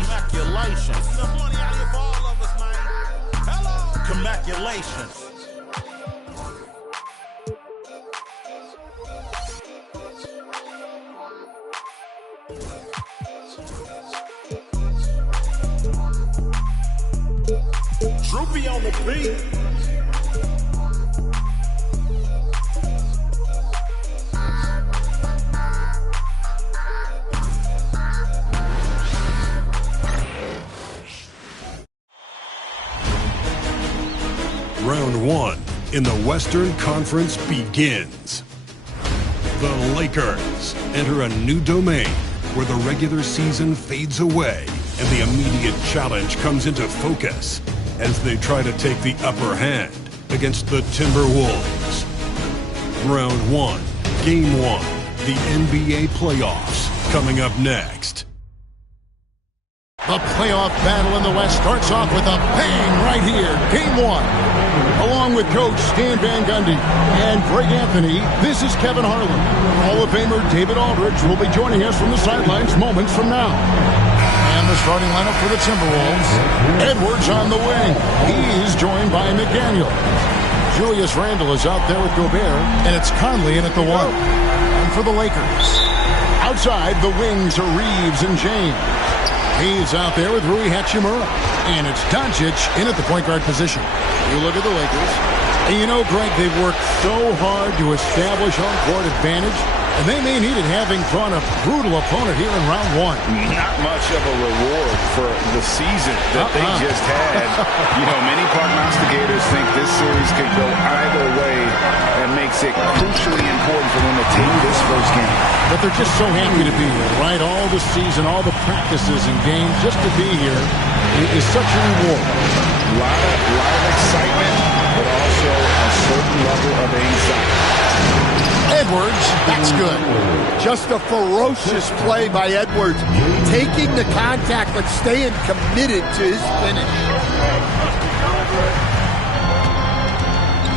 Congratulations. Congratulations. Droopy on the beat. Round one in the Western Conference begins. The Lakers enter a new domain where the regular season fades away and the immediate challenge comes into focus as they try to take the upper hand against the Timberwolves. Round one, game one, the NBA playoffs coming up next. The playoff battle in the West starts off with a bang right here. Game one. Along with Coach Stan Van Gundy and Greg Anthony, this is Kevin Harlan. Hall of Famer David Aldridge will be joining us from the sidelines moments from now. And the starting lineup for the Timberwolves. Edwards on the wing. He's joined by McDaniel. Julius Randle is out there with Gobert, and it's Conley in at the one. And for the Lakers, outside the wings are Reeves and James. He's out there with Rui Hachimura. And it's Doncic in at the point guard position. You look at the Lakers. And you know, Greg, they've worked so hard to establish home-court advantage. And they may need it having drawn a brutal opponent here in round one. Not much of a reward for the season that they just had. You know, many prognosticators think this series could go either way and makes it crucially important for them to take this first game. But they're just so happy to be here, right? All the season, all the practices and games, just to be here is such a reward. A lot of excitement, but also a certain level of anxiety. Edwards, that's good. Just a ferocious play by Edwards. Taking the contact, but staying committed to his finish.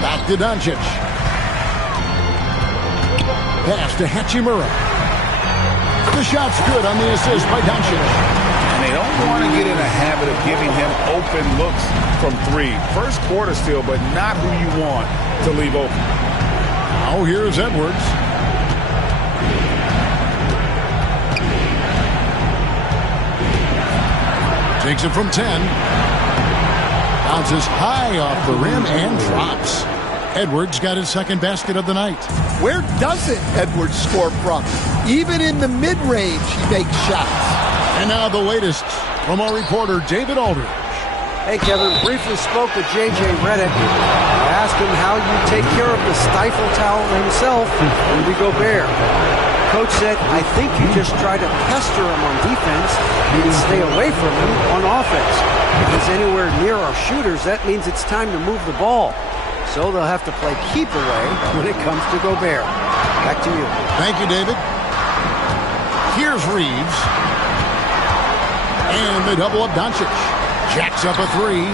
Back to Doncic. Pass to Hachimura. The shot's good on the assist by Doncic. And they don't want to get in a habit of giving him open looks from three. First quarter still, but not who you want to leave open. Now here's Edwards. Takes it from 10. Bounces high off the rim and drops. Edwards got his second basket of the night. Where doesn't Edwards score from? Even in the mid-range, he makes shots. And now the latest from our reporter, David Aldridge. Hey, Kevin, briefly spoke with J.J. Redick. I asked him how you take care of the stifle tower himself, Rudy Gobert. Coach said, I think you just try to pester him on defense and stay away from him on offense. If he's anywhere near our shooters, that means it's time to move the ball. So they'll have to play keep away when it comes to Gobert. Back to you. Thank you, David. Here's Reeves. And they double up Doncic. Jacks up a three.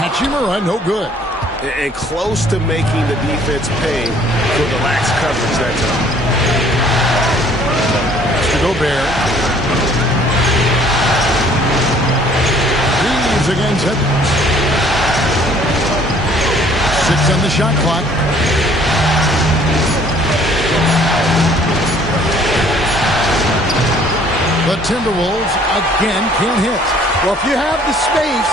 Hachimura, no good. And close to making the defense pay for the lax coverage that time. To Gobert. Reeves against it. 6 on the shot clock. The Timberwolves again can't hit. Well, if you have the space,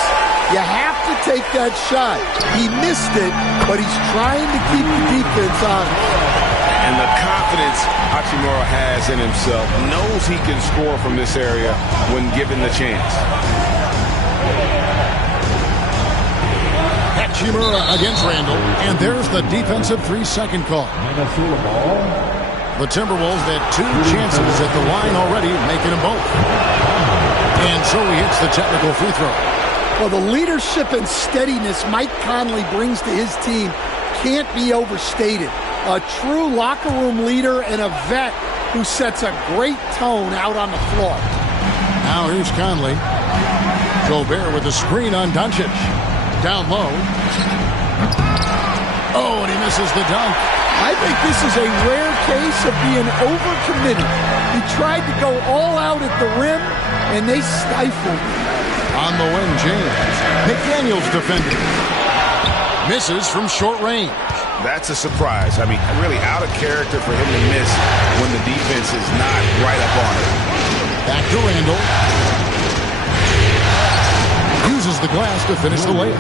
you have to take that shot. He missed it, but he's trying to keep the defense on it. And the confidence Hachimura has in himself, knows he can score from this area when given the chance. Hachimura against Randle, and there's the defensive 3-second call. The Timberwolves had 2 chances at the line already, making them both. And so he hits the technical free throw. Well, the leadership and steadiness Mike Conley brings to his team can't be overstated. A true locker room leader and a vet who sets a great tone out on the floor. Now here's Conley. Gobert with a screen on Doncic. Down low. Oh, and he misses the dunk. I think this is a rare case of being overcommitted. He tried to go all out at the rim, and they stifled him. On the wing, James. McDaniels defending. Misses from short range. That's a surprise. I mean, really out of character for him to miss when the defense is not right up on it. Back to Randall. Uses the glass to finish the layup.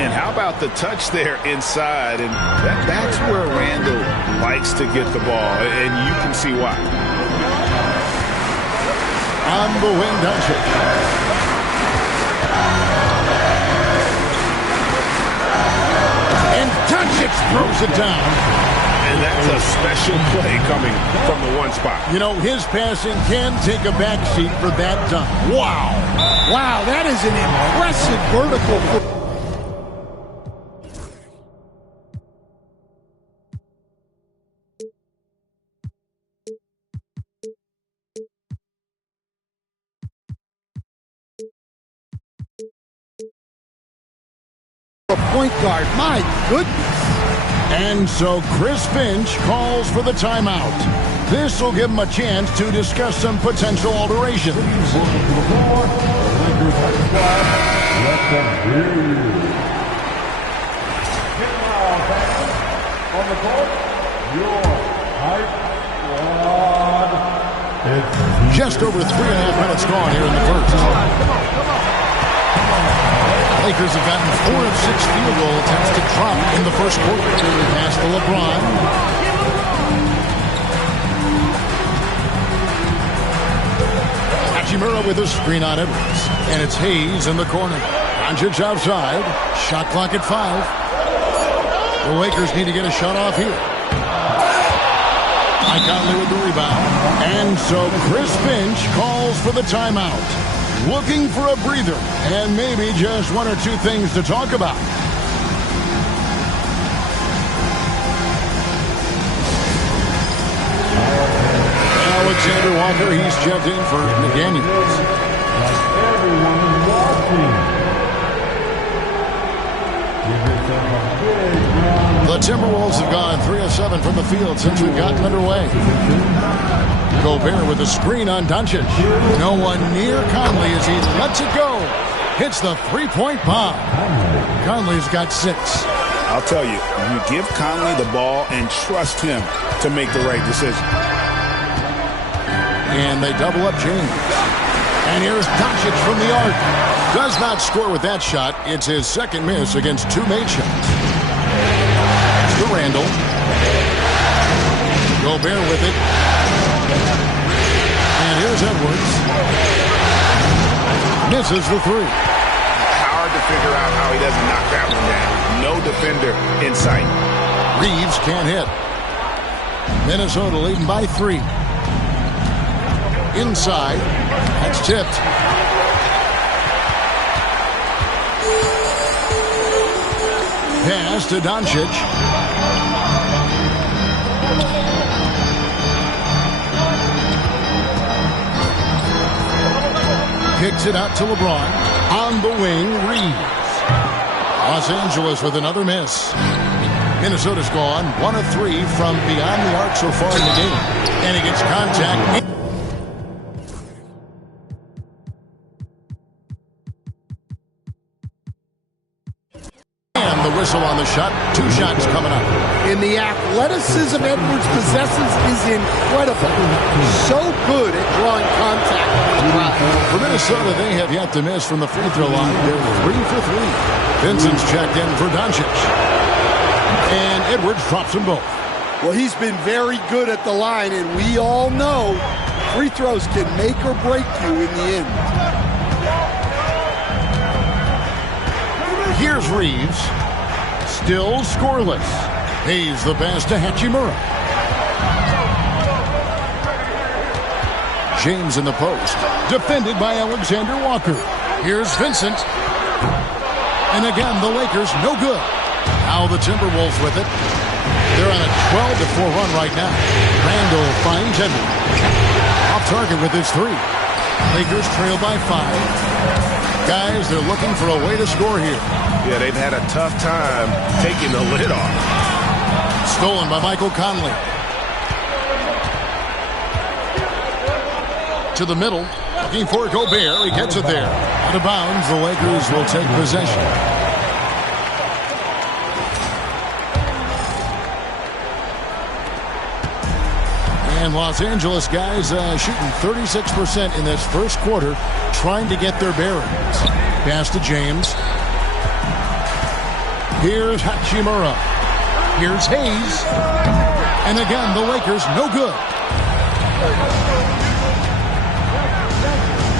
And how about the touch there inside? And that's where Randall likes to get the ball, and you can see why. On the wing, Doncic. And Doncic throws it down. And that's a special play coming from the one spot. You know, his passing can take a backseat for that dunk. Wow. Wow, that is an impressive vertical. Point guard, my goodness. And so Chris Finch calls for the timeout. This will give him a chance to discuss some potential alterations. Just over 3.5 minutes gone here in the first. Lakers have gotten 4 of 6 field goal attempts to drop in the first quarter. Pass to LeBron. Hachimura with a screen on Edwards. And it's Hayes in the corner. Doncic outside. Shot clock at 5. The Lakers need to get a shot off here. Mike Conley with the rebound. And so Chris Finch calls for the timeout. Looking for a breather and maybe just 1 or 2 things to talk about. Alexander Walker, he's checked in for McDaniels. The Timberwolves have gone 3 of 7 from the field since we've gotten underway. Gobert with a screen on Doncic. No one near Conley as he lets it go. Hits the three-point bomb. Conley's got 6. I'll tell you, you give Conley the ball and trust him to make the right decision. And they double up James. And here's Doncic from the arc. Does not score with that shot. It's his second miss against 2 made shots. To Randall. Gobert with it. And here's Edwards. Misses the 3. Hard to figure out how he doesn't knock that one down. No defender in sight. Reeves can't hit. Minnesota leading by 3. Inside. That's tipped. Pass to Doncic. Kicks it out to LeBron. On the wing, Reeves. Los Angeles with another miss. Minnesota's gone 1 of 3 from beyond the arc so far in the game. And he gets contact. And the whistle on the shot. 2 shots coming up. And the athleticism Edwards possesses is incredible. So good at drawing contact. For Minnesota, they have yet to miss from the free throw line. They're 3 for 3. Vincent's checked in for Doncic. And Edwards drops them both. Well, he's been very good at the line, and we all know free throws can make or break you in the end. Here's Reeves. Still scoreless. Hayes the pass to Hachimura. James in the post. Defended by Alexander Walker. Here's Vincent. And again, the Lakers no good. Now the Timberwolves with it. They're on a 12-4 run right now. Randall finds Edwards. Off target with his 3. Lakers trail by 5. Guys, they're looking for a way to score here. Yeah, they've had a tough time taking the lid off. Stolen by Michael Conley. To the middle. Looking for Gobert. He gets it there. Out of bounds. The Lakers will take possession. And Los Angeles guys shooting 36% in this first quarter, trying to get their bearings. Pass to James. Here's Hachimura. Here's Hayes. And again, the Lakers no good.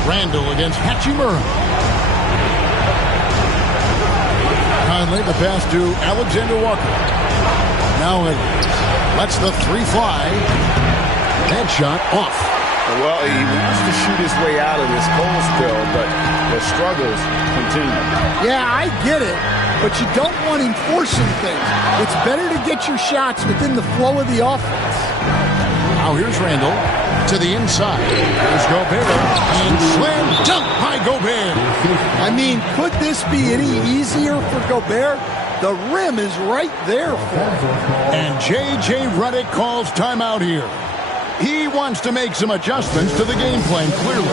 Randall against Hachimura. Conley, the pass to Alexander Walker. Now lets the three fly. Headshot off. Well, he wants to shoot his way out of this cold spell, but the struggles continue. Yeah, I get it, but you don't want him forcing things. It's better to get your shots within the flow of the offense. Now here's Randall to the inside. There's Gobert. And slam dunk by Gobert. I mean, could this be any easier for Gobert? The rim is right there for him. And J.J. Redick calls timeout here. He wants to make some adjustments to the game plan, clearly.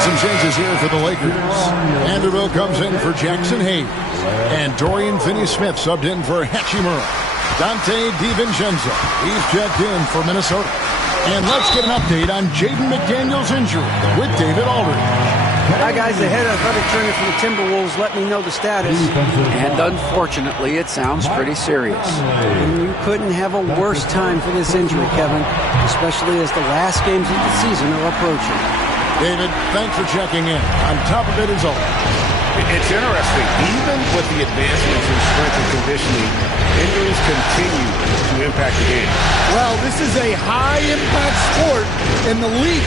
Some changes here for the Lakers. Vanderbilt comes in for Jackson Hayes. And Dorian Finney-Smith subbed in for Hachimura. Dante DiVincenzo. He's checked in for Minnesota. And let's get an update on Jaden McDaniels' injury with David Aldridge. Hi, guys. The head athletic trainer for the Timberwolves let me know the status. And unfortunately, it sounds pretty serious. And you couldn't have a worse time for this injury, Kevin, especially as the last games of the season are approaching. David, thanks for checking in. On top of it as always. It's interesting. Even with the advancements in strength and conditioning, injuries continue to impact the game. Well, this is a high-impact sport in the league.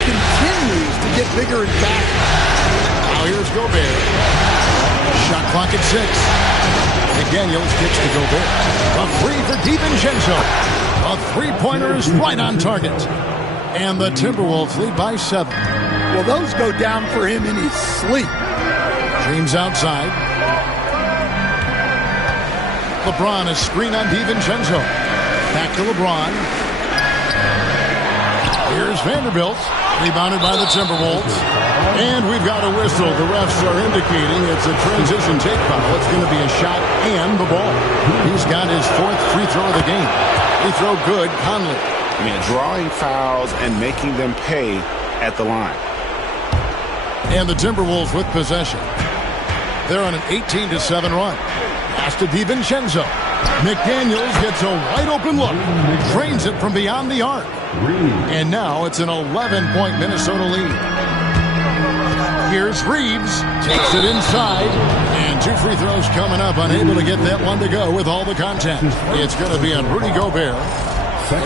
Continues to get bigger and faster. Now here's Gobert. Shot clock at 6. McDaniels kicks to Gobert. A three for DiVincenzo. A three-pointer is right on target. And the Timberwolves lead by 7. Well, those go down for him in his sleep. James outside. LeBron is screen on DiVincenzo. Back to LeBron. Here's Vanderbilt. Rebounded by the Timberwolves. And we've got a whistle. The refs are indicating it's a transition take foul. It's going to be a shot and the ball. He's got his 4th free throw of the game. Free throw good, Conley. I mean, drawing fouls and making them pay at the line. And the Timberwolves with possession. They're on an 18-7 run. Pass to DiVincenzo. McDaniels gets a wide-open look. Trains it from beyond the arc. And now it's an 11-point Minnesota lead. Here's Reeves. Takes it inside. And 2 free throws coming up. Unable to get that one to go with all the contact. It's going to be on Rudy Gobert.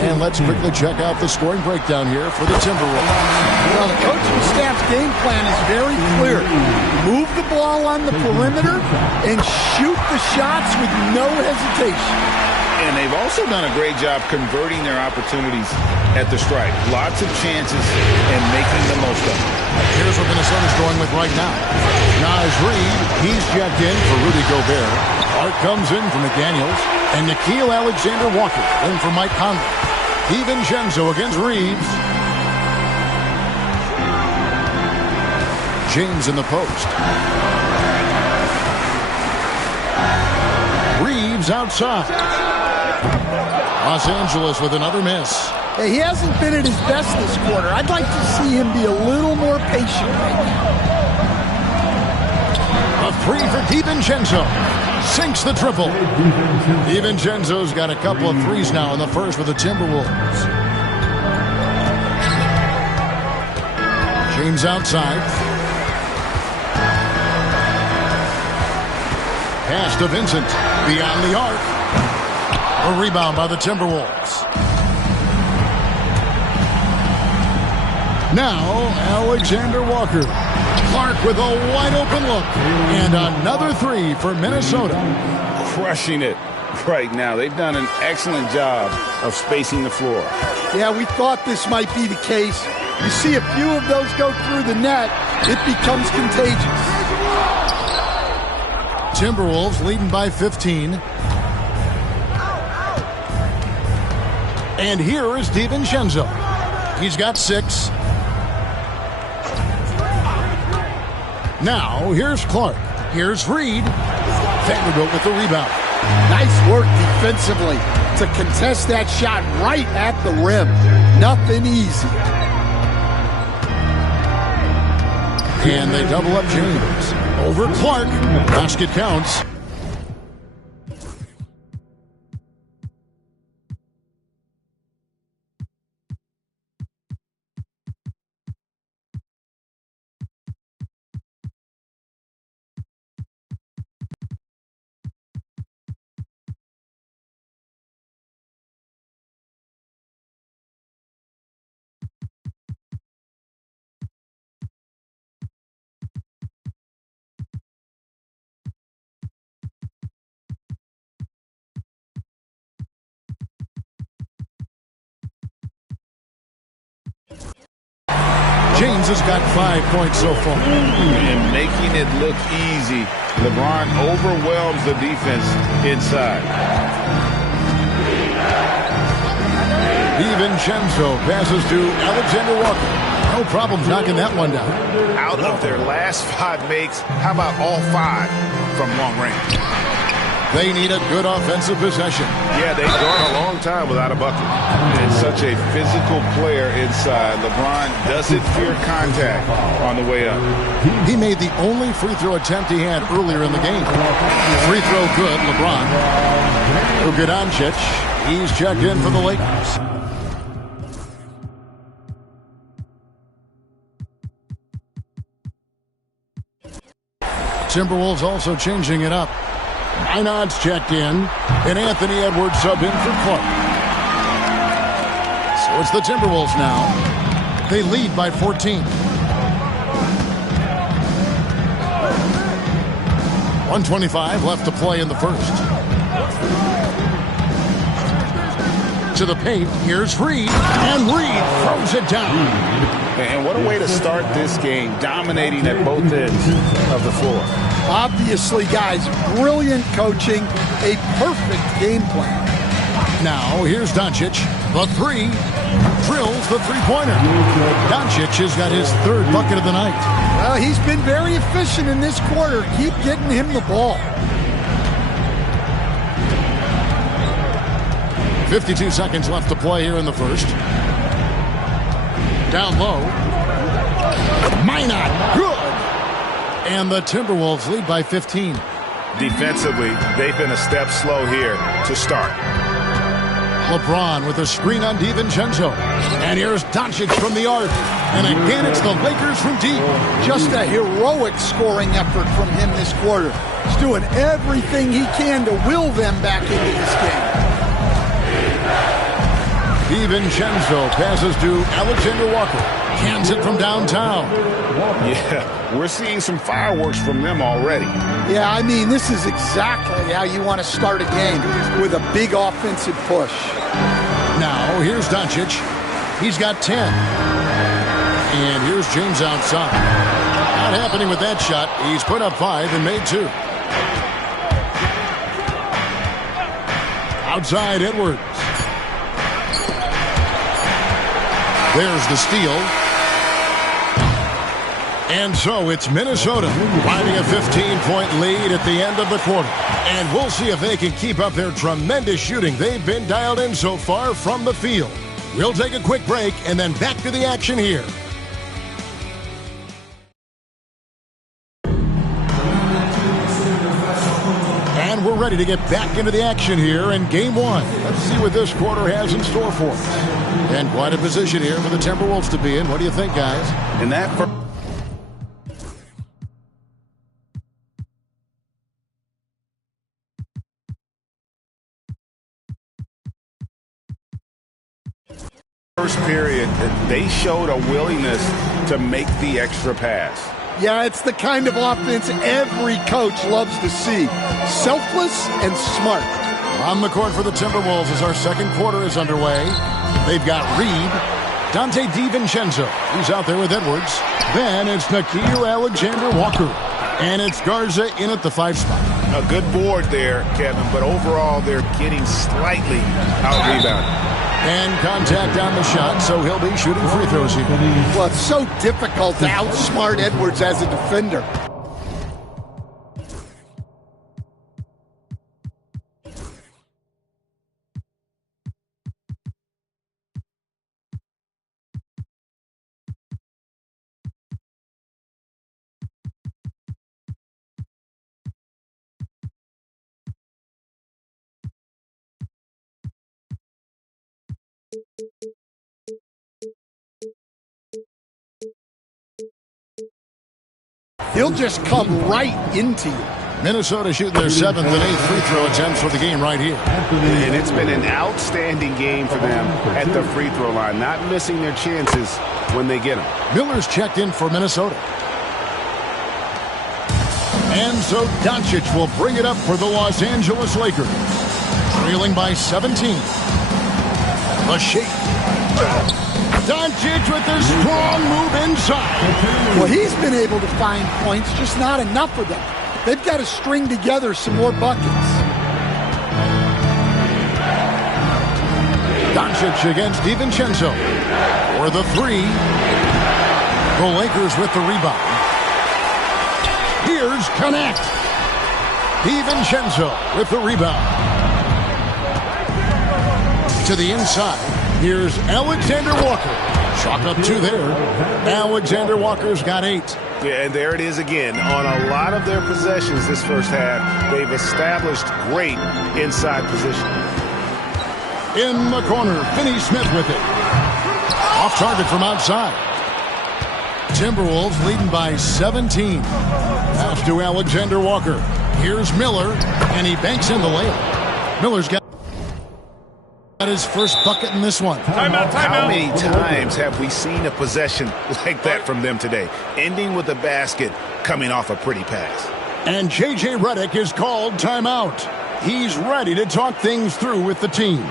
And let's quickly check out the scoring breakdown here for the Timberwolves. Well, the coaching staff's game plan is very clear. Move the ball on the perimeter and shoot the shots with no hesitation. And they've also done a great job converting their opportunities at the stripe. Lots of chances and making the most of them. Here's what Minnesota's going with right now. Naz Reid, he's checked in for Rudy Gobert. Art comes in for McDaniels. And Nickeil Alexander-Walker in for Mike Conley. DiVincenzo against Reeves. James in the post. Reeves outside. Los Angeles with another miss. Hey, he hasn't been at his best this quarter. I'd like to see him be a little more patient right now. A three for DiVincenzo. Sinks the triple. DiVincenzo's got a couple of threes now in the first for the Timberwolves. James outside. Pass to Vincent. Beyond the arc. A rebound by the Timberwolves. Now, Alexander Walker. Clark with a wide-open look. And another three for Minnesota. Crushing it right now. They've done an excellent job of spacing the floor. Yeah, we thought this might be the case. You see a few of those go through the net, it becomes contagious. Timberwolves leading by 15. And here is DiVincenzo. He's got 6. Now, here's Clark. Here's Reed. Vanderbilt with the rebound. Nice work defensively to contest that shot right at the rim. Nothing easy. And they double up James. Over Clark. Basket counts. James has got 5 points so far. And making it look easy. LeBron overwhelms the defense inside. DiVincenzo passes to Alexander Walker. No problem knocking that one down. Out of their last 5 makes, how about all 5 from long range? They need a good offensive possession. Yeah, they've gone a long time without a bucket. And such a physical player inside. LeBron doesn't fear contact on the way up. He made the only free throw attempt he had earlier in the game. Free throw good, LeBron. Luka Doncic, he's checked in for the Lakers. Timberwolves also changing it up. Minod's checked in, and Anthony Edwards sub in for Clark. So it's the Timberwolves now. They lead by 14. 1:25 left to play in the first. To the paint, here's Reed, and Reed throws it down. And what a way to start this game, dominating at both ends of the floor. Obviously, guys, brilliant coaching, a perfect game plan. Now, here's Doncic. The three. Drills the three-pointer. Doncic has got his 3rd bucket of the night. Well, he's been very efficient in this quarter. Keep getting him the ball. 52 seconds left to play here in the first. Down low. Minot. Good. And the Timberwolves lead by 15. Defensively, they've been a step slow here to start. LeBron with a screen on DiVincenzo. And here's Doncic from the arc. And again, it's the Lakers from deep. Just a heroic scoring effort from him this quarter. He's doing everything he can to will them back into this game. DiVincenzo passes to Alexander Walker. Hands it from downtown. Yeah, we're seeing some fireworks from them already. Yeah, I mean, this is exactly how you want to start a game, with a big offensive push. Now, here's Doncic. He's got 10. And here's James outside. Not happening with that shot. He's put up 5 and made 2. Outside, Edwards. There's the steal. And so it's Minnesota finding a 15-point lead at the end of the quarter. And we'll see if they can keep up their tremendous shooting they've been dialed in so far from the field. We'll take a quick break and then back to the action here. And we're ready to get back into the action here in Game 1. Let's see what this quarter has in store for us. And quite a position here for the Timberwolves to be in. What do you think, guys? And that first period, they showed a willingness to make the extra pass. Yeah, it's the kind of offense every coach loves to see. Selfless and smart. On the court for the Timberwolves as our second quarter is underway. They've got Reed, Dante DiVincenzo. He's out there with Edwards. Then it's Nickeil Alexander-Walker. And it's Garza in at the 5 spot. A good board there, Kevin, but overall they're getting slightly out-rebounded. And contact on the shot, so he'll be shooting free throws here. Well, it's so difficult to outsmart Edwards as a defender. He'll just come right into you. Minnesota shooting their 7th and 8th free throw attempts for the game right here. And it's been an outstanding game for them at the free throw line, not missing their chances when they get them. Miller's checked in for Minnesota. And so Doncic will bring it up for the Los Angeles Lakers. Trailing by 17. The shake. Doncic with a strong move inside. Well, he's been able to find points, just not enough of them. They've got to string together some more buckets. Doncic against DiVincenzo for the 3. The Lakers with the rebound. Here's Connect. DiVincenzo with the rebound. To the inside. Here's Alexander Walker. Chalk up 2 there. Alexander Walker's got 8. Yeah, and there it is again. On a lot of their possessions this first half, they've established great inside position. In the corner, Finney-Smith with it. Off target from outside. Timberwolves leading by 17. Pass to Alexander Walker. Here's Miller, and he banks in the layup. Miller's got his first bucket in this one. Timeout. How many times have we seen a possession like that from them today? Ending with a basket, coming off a pretty pass. And J.J. Redick is called timeout. He's ready to talk things through with the team.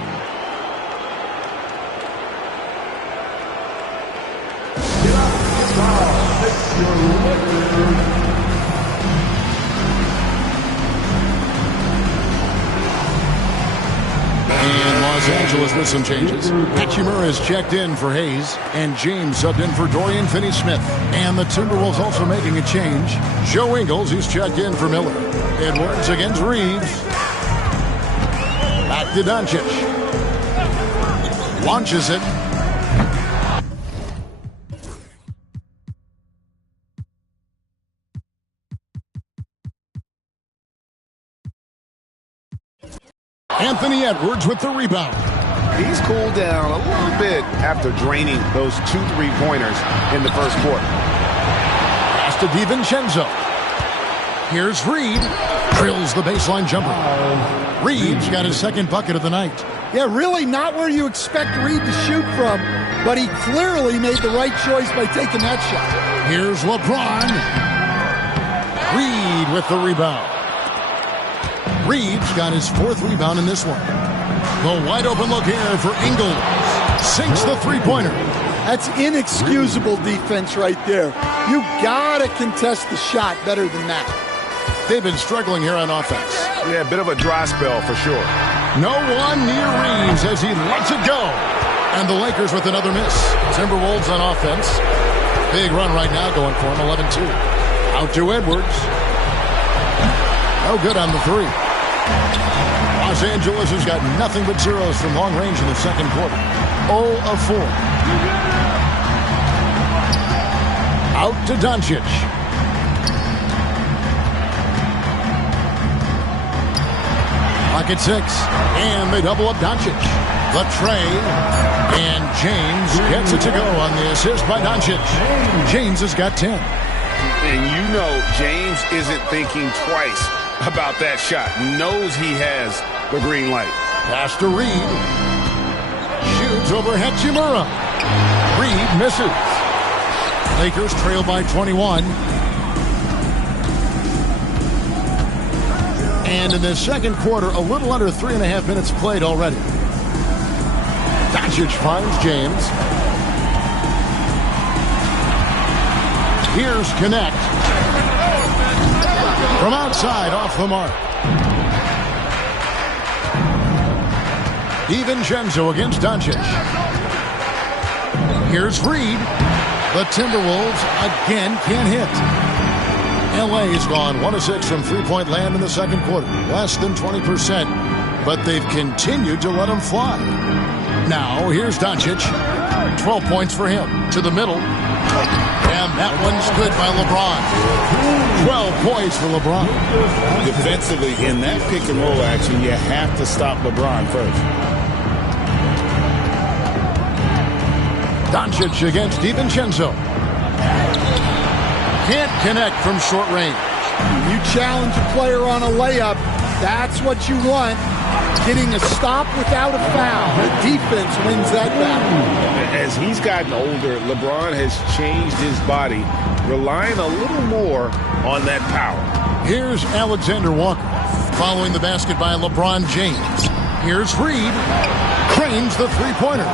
And Los Angeles with some changes. Hachimura is checked in for Hayes, and James subbed in for Dorian Finney-Smith. And the Timberwolves also making a change. Joe Ingles, he's checked in for Miller. Edwards against Reeves. Back to Doncic. Launches it. Anthony Edwards with the rebound. He's cooled down a little bit after draining those 2 3-pointers in the first quarter. Pass to DiVincenzo. Here's Reed. Drills the baseline jumper. Reed's got his second bucket of the night. Yeah, really not where you expect Reed to shoot from, but he clearly made the right choice by taking that shot. Here's LeBron. Reed with the rebound. Reed's got his 4th rebound in this one. The wide open look here for Ingles. Sinks the 3-pointer. That's inexcusable defense right there. You gotta contest the shot better than that. They've been struggling here on offense. Yeah, a bit of a dry spell for sure. No one near Reeves as he lets it go. And the Lakers with another miss. Timberwolves on offense. Big run right now going for him, 11-2. Out to Edwards. No good on the 3. Los Angeles has got nothing but zeros from long range in the second quarter. 0 of 4. Out to Doncic. Pocket 6. And they double up Doncic. The tray. And James gets it to go on the assist by Doncic. James has got 10. And you know James isn't thinking twice about that shot. Knows he has the green light. Pass to Reed. Shoots over Hachimura. Reed misses. Lakers trail by 21. And in the second quarter, a little under 3.5 minutes played already. Doncic finds James. Here's Connect. From outside, off the mark. DiVincenzo against Doncic. Here's Reed. The Timberwolves again can't hit. LA has gone 1 of 6 from three-point land in the second quarter. Less than 20%, but they've continued to let them fly. Now, here's Doncic. 12 points for him. To the middle. And that one's good by LeBron. 12 points for LeBron. Defensively, in that pick-and-roll action, you have to stop LeBron first. Doncic against DiVincenzo. Can't connect from short range. You challenge a player on a layup, that's what you want. Getting a stop without a foul. The defense wins that battle. As he's gotten older, LeBron has changed his body, relying a little more on that power. Here's Alexander Walker. Following the basket by LeBron James. Here's Reed. Cranes the three-pointer.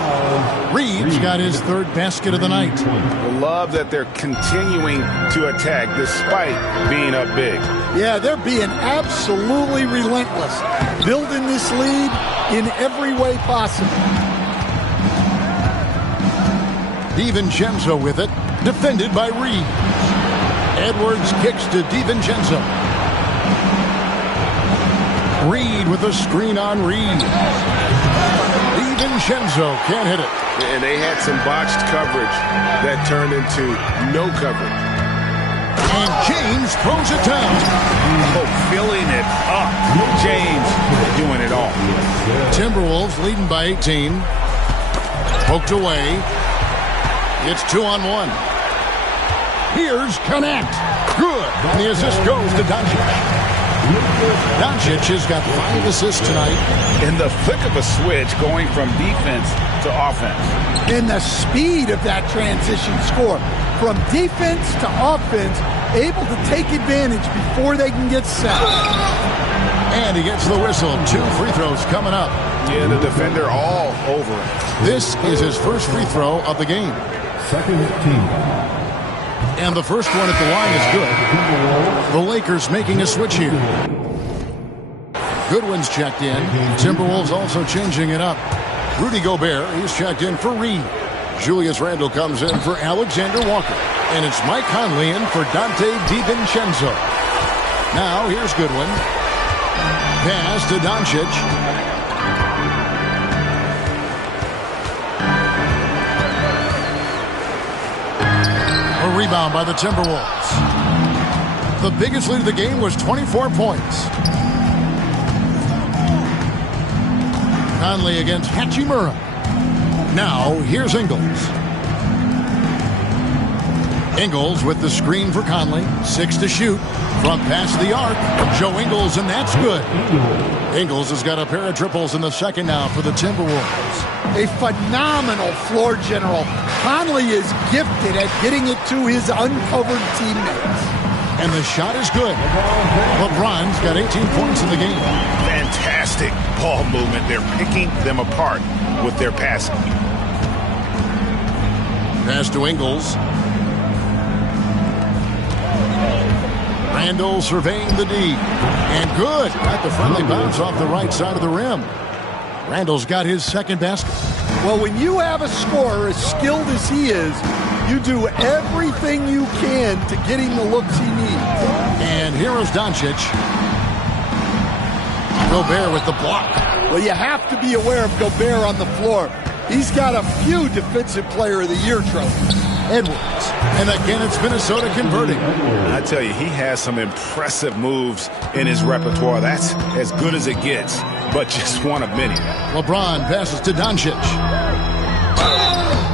Reed's got his third basket of the night. I love that they're continuing to attack despite being up big. Yeah, they're being absolutely relentless. Building this lead in every way possible. DiVincenzo with it. Defended by Reed. Edwards kicks to DiVincenzo. Reed with a screen on Reed. DiVincenzo can't hit it. And they had some botched coverage that turned into no coverage. And James throws it down. Oh, filling it up. James doing it all. Timberwolves leading by 18. Poked away. It's 2-on-1. Here's Connect. Good. And the assist goes to Doncic. Doncic has got 5 assists tonight. In the flick of a switch, going from defense to offense. And the speed of that transition score. From defense to offense, able to take advantage before they can get set. And he gets the whistle. 2 free throws coming up. Yeah, the defender all over it. This is his first free throw of the game. Second team. And the first one at the line is good. The Lakers making a switch here. Goodwin's checked in. Timberwolves also changing it up. Rudy Gobert, he's checked in for Reed. Julius Randle comes in for Alexander Walker. And it's Mike Conley in for Dante DiVincenzo. Now here's Goodwin. Pass to Doncic. A rebound by the Timberwolves. The biggest lead of the game was 24 points. Conley against Hachimura. Now, here's Ingles. Ingles with the screen for Conley. 6 to shoot. Front pass to the arc. Joe Ingles, and that's good. Ingles has got a pair of triples in the second now for the Timberwolves. A phenomenal floor general. Conley is gifted at getting it to his uncovered teammates. And the shot is good. LeBron's got 18 points in the game. Fantastic ball movement. They're picking them apart with their passing. Pass to Ingles. Randle surveying the D. And good. Got the friendly bounce off the right side of the rim. Randle's got his second basket. Well, when you have a scorer as skilled as he is, you do everything you can to get him the looks he needs. And here is Doncic. Gobert with the block. Well, you have to be aware of Gobert on the floor. He's got a few Defensive Player of the Year trophies. Edwards. And again, it's Minnesota converting. I tell you, he has some impressive moves in his repertoire. That's as good as it gets, but just one of many. LeBron passes to Doncic.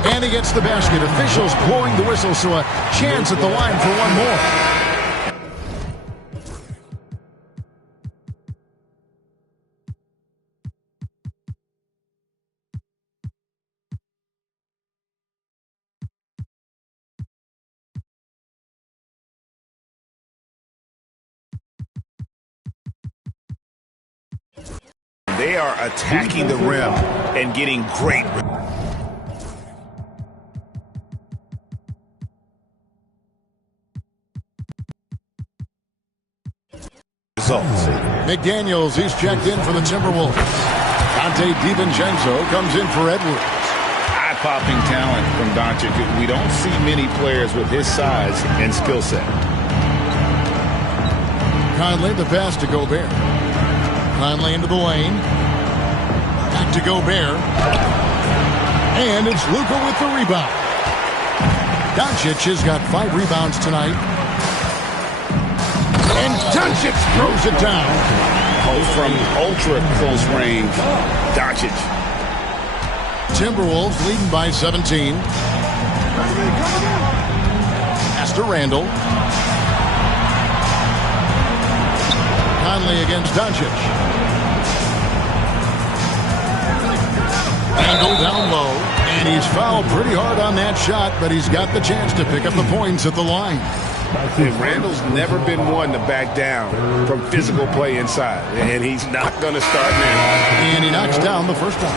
And he gets the basket. Officials blowing the whistle, so a chance at the line for one more. They are attacking the rim and getting great results. McDaniels, he's checked in for the Timberwolves. Dante DiVincenzo comes in for Edwards. Eye-popping talent from Doncic. We don't see many players with his size and skill set. Conley, the pass to Gobert. Conley into the lane. Back to Gobert. And it's Luka with the rebound. Doncic has got 5 rebounds tonight. And Doncic throws it down. From ultra close range, Doncic. Timberwolves leading by 17. Pass to Randall. Conley against Doncic. Randall down low. And he's fouled pretty hard on that shot, but he's got the chance to pick up the points at the line. And Randall's never been one to back down from physical play inside. And he's not going to start now. And he knocks down the first one.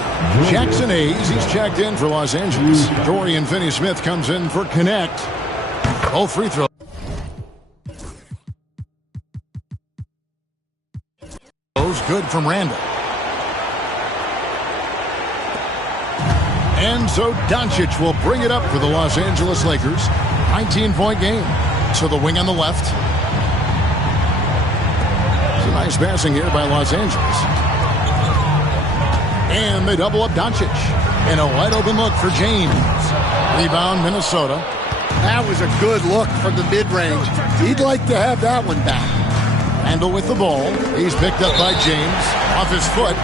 Jackson Hayes, he's checked in for Los Angeles. Dorian Finney-Smith comes in for Connect. Both free throws. Good from Randall. And so Doncic will bring it up for the Los Angeles Lakers. 19-point game. So the wing on the left. It's a nice passing here by Los Angeles. And they double up Doncic. And a wide open look for James. Rebound Minnesota. That was a good look from the mid-range. He'd like to have that one back. Randall with the ball. He's picked up by James. Off his foot.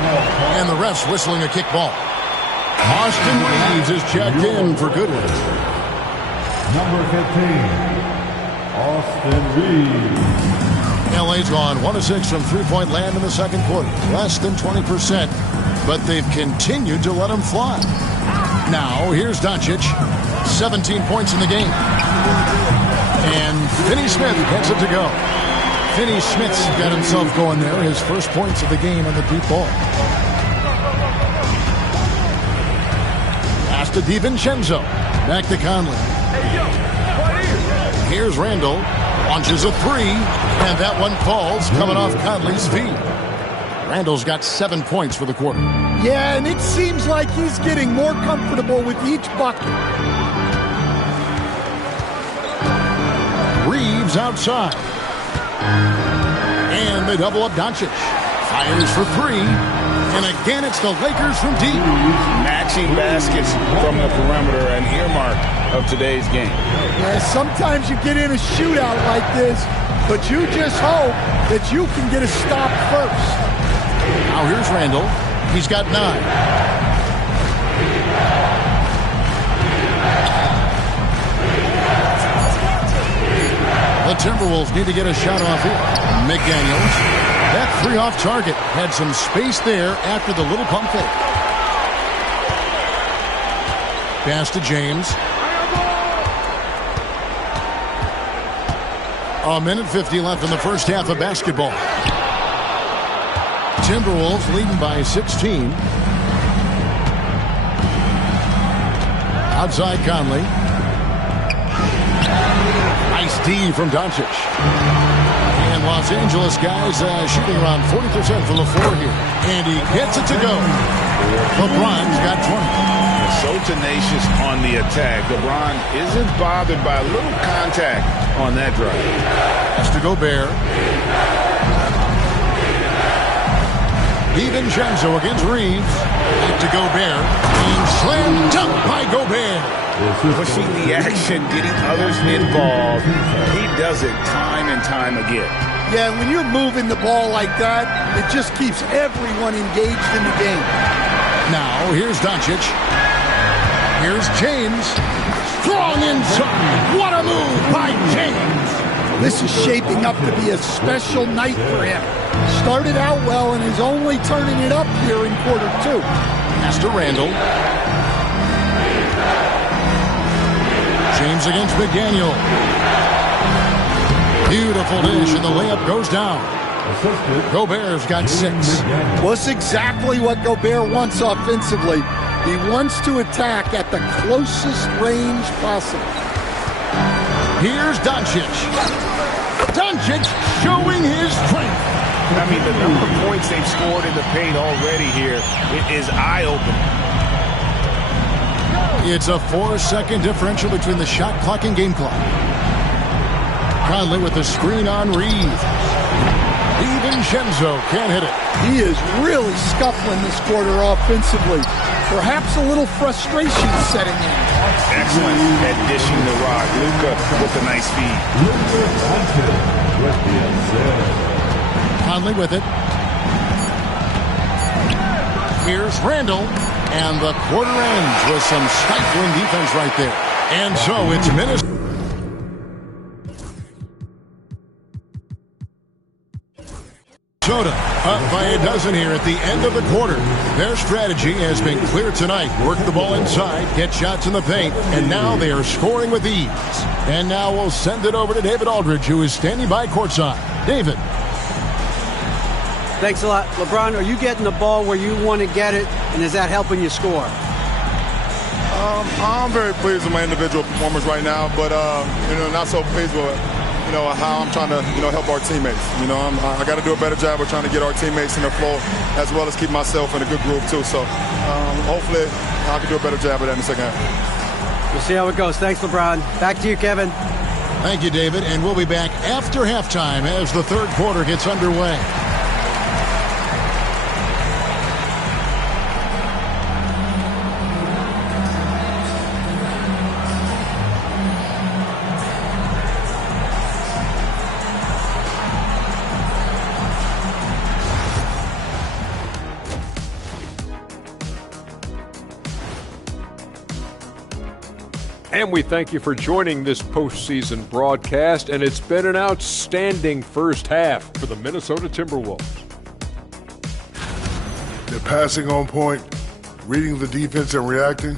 And the ref's whistling a kick ball. Austin Reeves is checked in for Goodwin. Number 15. Austin Reeves. LA's gone 1 of 6 from three-point land in the second quarter. Less than 20%, but they've continued to let them fly. Now, here's Doncic. 17 points in the game. And Finney-Smith gets it to go. Finney-Smith's got himself going there. His first points of the game on the deep ball. Pass to DiVincenzo. Back to Conley. Here's Randall, launches a 3, and that one falls, coming off Conley's feet. Randall's got 7 points for the quarter. Yeah, and it seems like he's getting more comfortable with each bucket. Reeves outside. And they double up Doncic. Fires for 3. And again, it's the Lakers from deep. Matching baskets from the perimeter, an earmark of today's game. Yeah, sometimes you get in a shootout like this, but you just hope that you can get a stop first. Now here's Randall. He's got 9. The Timberwolves need to get a shot off here. McDaniels. That 3 off target had some space there after the little pump fake. Pass to James. A minute 50 left in the first half of basketball. Timberwolves leading by 16. Outside Conley. Nice D from Doncic. And Los Angeles guys shooting around 40% from the floor here. And he gets it to go. LeBron's got 20. So tenacious on the attack. LeBron isn't bothered by a little contact on that drive. Has to Gobert. DiVincenzo against Reeves. Back to Gobert. And slam dunk by Gobert. Pushing the action, getting others involved. He does it time and time again. Yeah, when you're moving the ball like that, it just keeps everyone engaged in the game. Now, here's Doncic. Here's James. Strong inside. What a move by James. This is shaping up to be a special night for him. Started out well and is only turning it up here in quarter 2. Pass to Randall. James against McDaniel. Beautiful dish, and the layup goes down. Assistant. Gobert's got 6. Well, it's exactly what Gobert wants offensively. He wants to attack at the closest range possible. Here's Doncic. Doncic showing his strength. I mean, the number of points they've scored in the paint already here is eye-opening. It's a 4-second differential between the shot clock and game clock. Conley with the screen on Reed. DiVincenzo can't hit it. He is really scuffling this quarter offensively. Perhaps a little frustration setting in. Excellent at dishing the rock. Luka with a nice feed. Conley with it. Here's Randall. And the quarter ends with some stifling defense right there. And so it's Minnesota. Up by a dozen here at the end of the quarter. Their strategy has been clear tonight. Work the ball inside, get shots in the paint, and now they are scoring with ease. And now we'll send it over to David Aldridge, who is standing by courtside. David. Thanks a lot. LeBron, are you getting the ball where you want to get it, and is that helping you score? I'm very pleased with my individual performance right now, but not so pleased with how I'm trying to help our teammates. I got to do a better job of trying to get our teammates in the flow, as well as keep myself in a good groove too. So hopefully I can do a better job of that in the second half. We'll see how it goes. Thanks, LeBron. Back to you, Kevin. Thank you, David, and we'll be back after halftime as the third quarter gets underway. And we thank you for joining this postseason broadcast, and it's been an outstanding first half for the Minnesota Timberwolves. They're passing on point, reading the defense and reacting.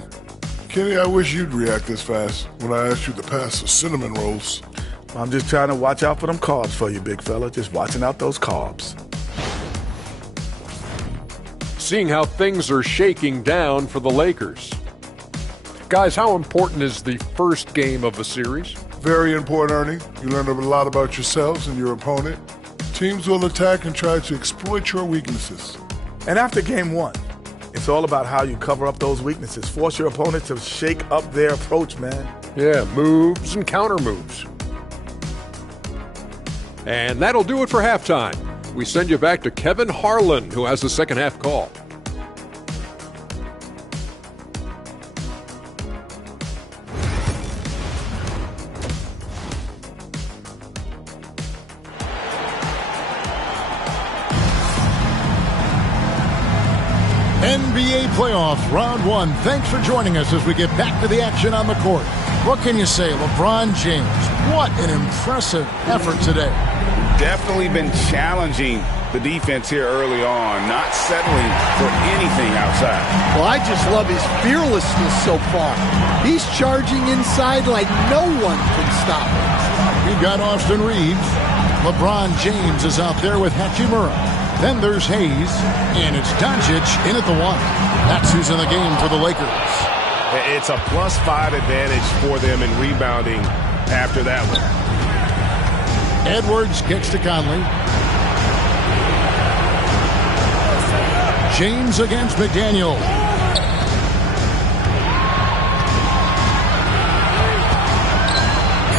Kenny, I wish you'd react this fast when I asked you to pass the cinnamon rolls. I'm just trying to watch out for them carbs for you, big fella. Just watching out those carbs. Seeing how things are shaking down for the Lakers. Guys, how important is the first game of a series? Very important, Ernie. You learn a lot about yourselves and your opponent. Teams will attack and try to exploit your weaknesses. And after game one, it's all about how you cover up those weaknesses. Force your opponent to shake up their approach, man. Yeah, moves and counter moves. And that'll do it for halftime. We send you back to Kevin Harlan, who has the second half call. NBA playoffs, round one. Thanks for joining us as we get back to the action on the court. What can you say, LeBron James? What an impressive effort today. Definitely been challenging the defense here early on, not settling for anything outside. Well, I just love his fearlessness so far. He's charging inside like no one can stop him. We've got Austin Reeves. LeBron James is out there with Hachimura. Then there's Hayes, and it's Doncic in at the one. That's who's in the game for the Lakers. It's a +5 advantage for them in rebounding after that one. Edwards kicks to Conley. James against McDaniel.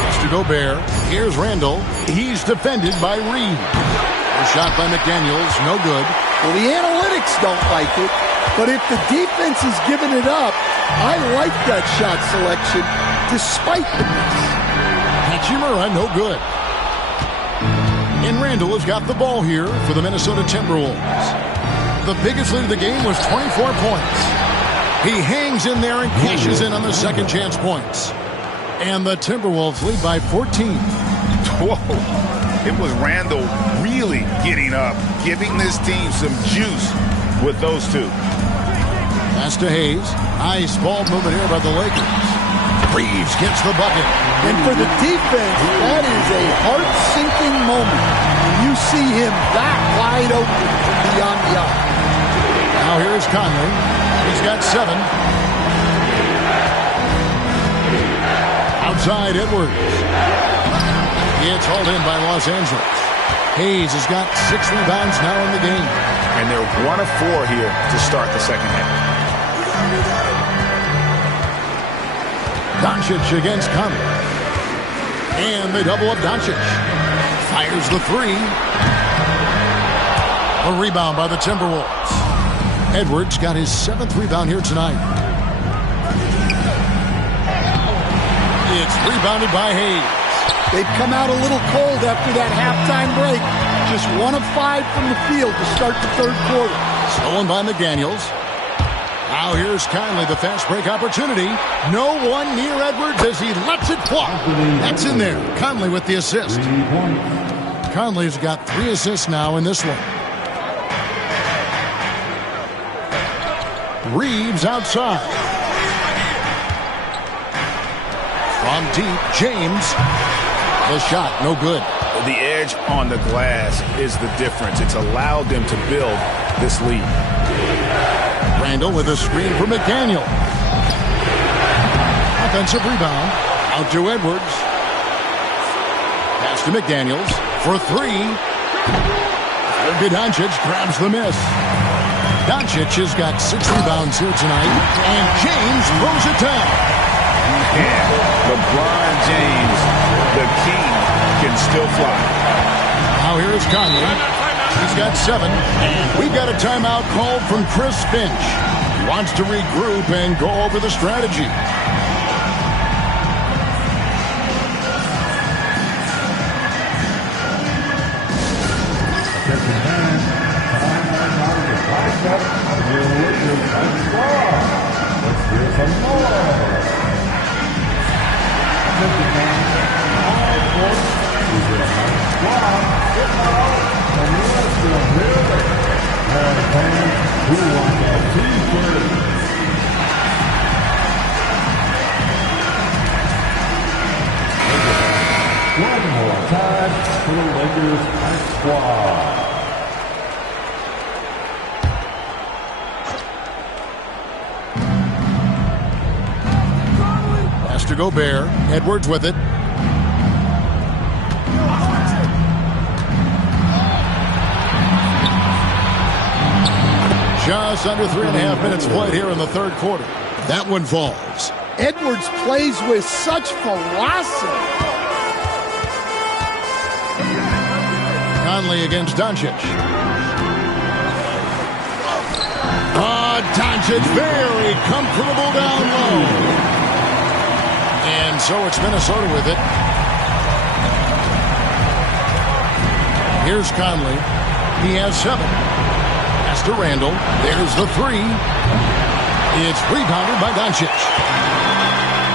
It's to Gobert. Here's Randall. He's defended by Reed. A shot by McDaniels, no good. Well, the analytics don't like it, but if the defense is giving it up, I like that shot selection despite the miss. Hachimura, no good. And Randall has got the ball here for the Minnesota Timberwolves. The biggest lead of the game was 24 points. He hangs in there and cashes in on the second chance points. And the Timberwolves lead by 14. Whoa. It was Randall really getting up, giving this team some juice with those two. Pass to Hayes. Nice ball movement here by the Lakers. Reeves gets the bucket. And for the defense, that is a heart-sinking moment. When you see him that wide open from beyond the arc. Now here's Conley. He's got 7. Outside Edwards. It's hauled in by Los Angeles. Hayes has got 6 rebounds now in the game. And they're 1 of 4 here to start the second half. Doncic against Conley. And they double up Doncic. Fires the 3. A rebound by the Timberwolves. Edwards got his 7th rebound here tonight. It's rebounded by Hayes. They've come out a little cold after that halftime break. Just 1 of 5 from the field to start the third quarter. Stolen by McDaniels. Now here's Conley, the fast break opportunity. No one near Edwards as he lets it fly. That's in there. Conley with the assist. Conley's got 3 assists now in this one. Reeves outside. From deep, James. The shot, no good. The edge on the glass is the difference. It's allowed them to build this lead. Randall with a screen for McDaniel. Offensive rebound. Out to Edwards. Pass to McDaniels for 3. Doncic grabs the miss. Doncic has got 6 rebounds here tonight. And James throws it down. Yeah, LeBron James, the king, can still fly. Now here is Conley. He's got 7. And we've got a timeout called from Chris Finch. He wants to regroup and go over the strategy. Let's hear some more. One more time for the Lakers and squad. Pass to Gobert. Edwards with it. Just under 3.5 minutes played here in the third quarter. That one falls. Edwards plays with such ferocity. Conley against Doncic. Doncic very comfortable down low. And so it's Minnesota with it. Here's Conley. He has 7. Pass to Randall. There's the 3. It's rebounded by Doncic.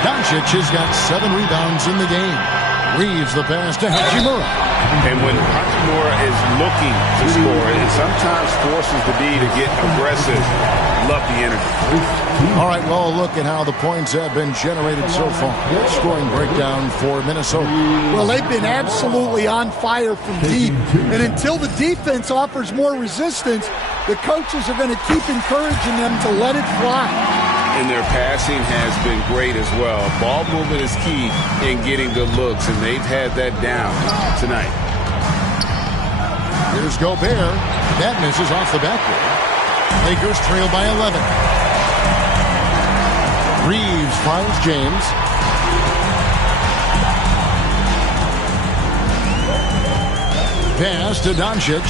Doncic has got 7 rebounds in the game. Reeves the pass to Hachimura. And when Hachimura is looking to score, it sometimes forces the D to get aggressive. Love the energy. All right, well, look at how the points have been generated so far. Scoring breakdown for Minnesota. Well, they've been absolutely on fire from deep. And until the defense offers more resistance, the coaches are going to keep encouraging them to let it fly. And their passing has been great as well. Ball movement is key in getting good looks, and they've had that down tonight. Here's Gobert. That misses off the backboard. Lakers trail by 11. Reeves finds James. Pass to Doncic.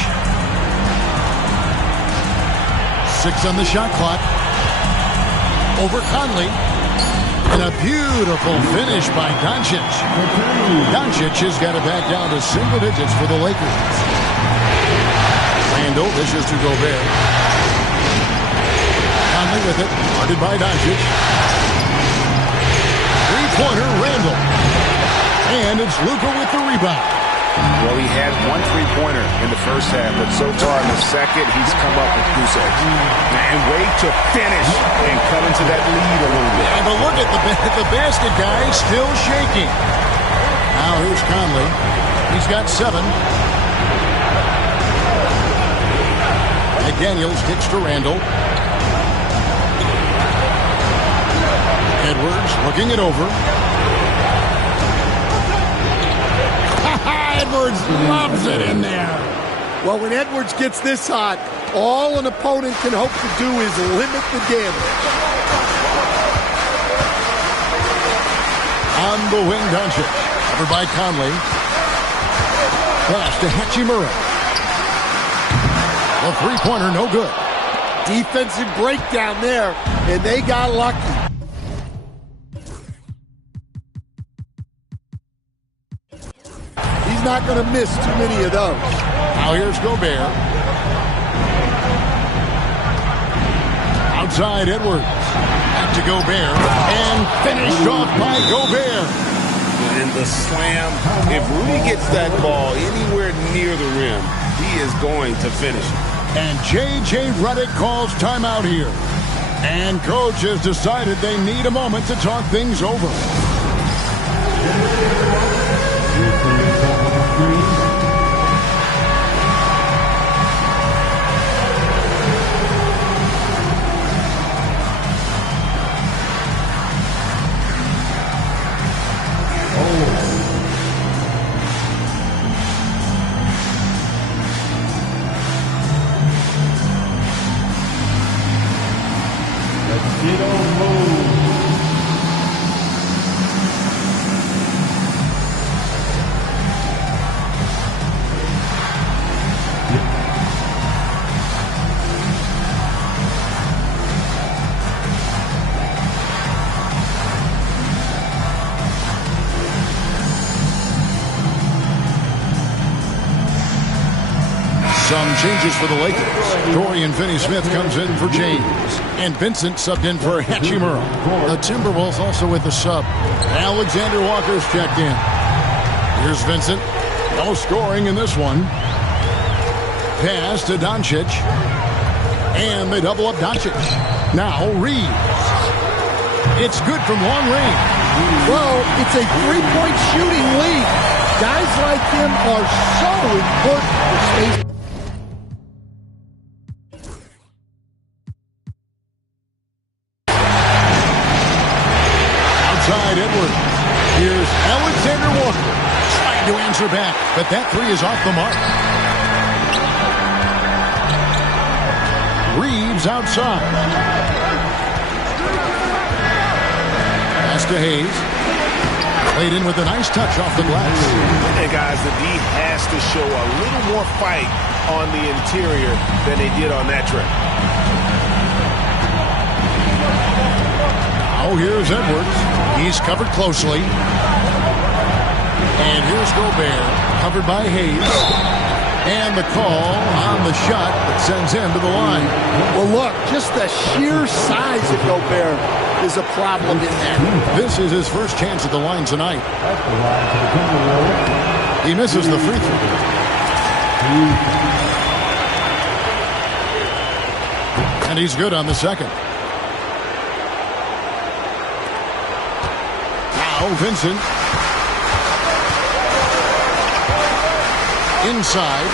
6 on the shot clock. Over Conley. And a beautiful finish by Doncic. Doncic has got it back down to single digits for the Lakers. Randall dishes to Gobert. Conley with it. Guarded by Doncic. Three-pointer, Randall. And it's Luka with the rebound. Well, he had 1 3-pointer in the first half, but so far in the second, he's come up with goose eggs. And wait to finish and cut into that lead a little bit. Yeah, but look at the basket guy still shaking. Now here's Conley. He's got 7. Daniels kicks to Randall. Edwards looking it over. Edwards loves it in there. Well, when Edwards gets this hot, all an opponent can hope to do is limit the damage. On the wing, Doncic. Covered by Conley. Pass to Hachimura. The three-pointer, no good. Defensive breakdown there, and they got lucky. He's not going to miss too many of those. Now here's Gobert. Outside Edwards. Back to Gobert. And finished off by Gobert. And the slam. If Rudy gets that ball anywhere near the rim, he is going to finish it. And J.J. Redick calls timeout here. And coach has decided they need a moment to talk things over. Some changes for the Lakers. Dorian Finney-Smith comes in for James. And Vincent subbed in for Hachimura. The Timberwolves also with the sub. Alexander Walker's checked in. Here's Vincent. No scoring in this one. Pass to Doncic. And they double up Doncic. Now Reeves. It's good from long range. Well, it's a three-point shooting lead. Guys like him are so important for space. Edwards. Here's Alexander Walker trying to answer back, but that three is off the mark. Reeves outside. Pass to Hayes. Played in with a nice touch off the glass. And guys, the D has to show a little more fight on the interior than they did on that trip. Now here's Edwards. He's covered closely. And here's Gobert, covered by Hayes. And the call on the shot that sends him to the line. Well, look, just the sheer size of Gobert is a problem in there. This is his first chance at the line tonight. He misses the free throw. And he's good on the second. Vincent inside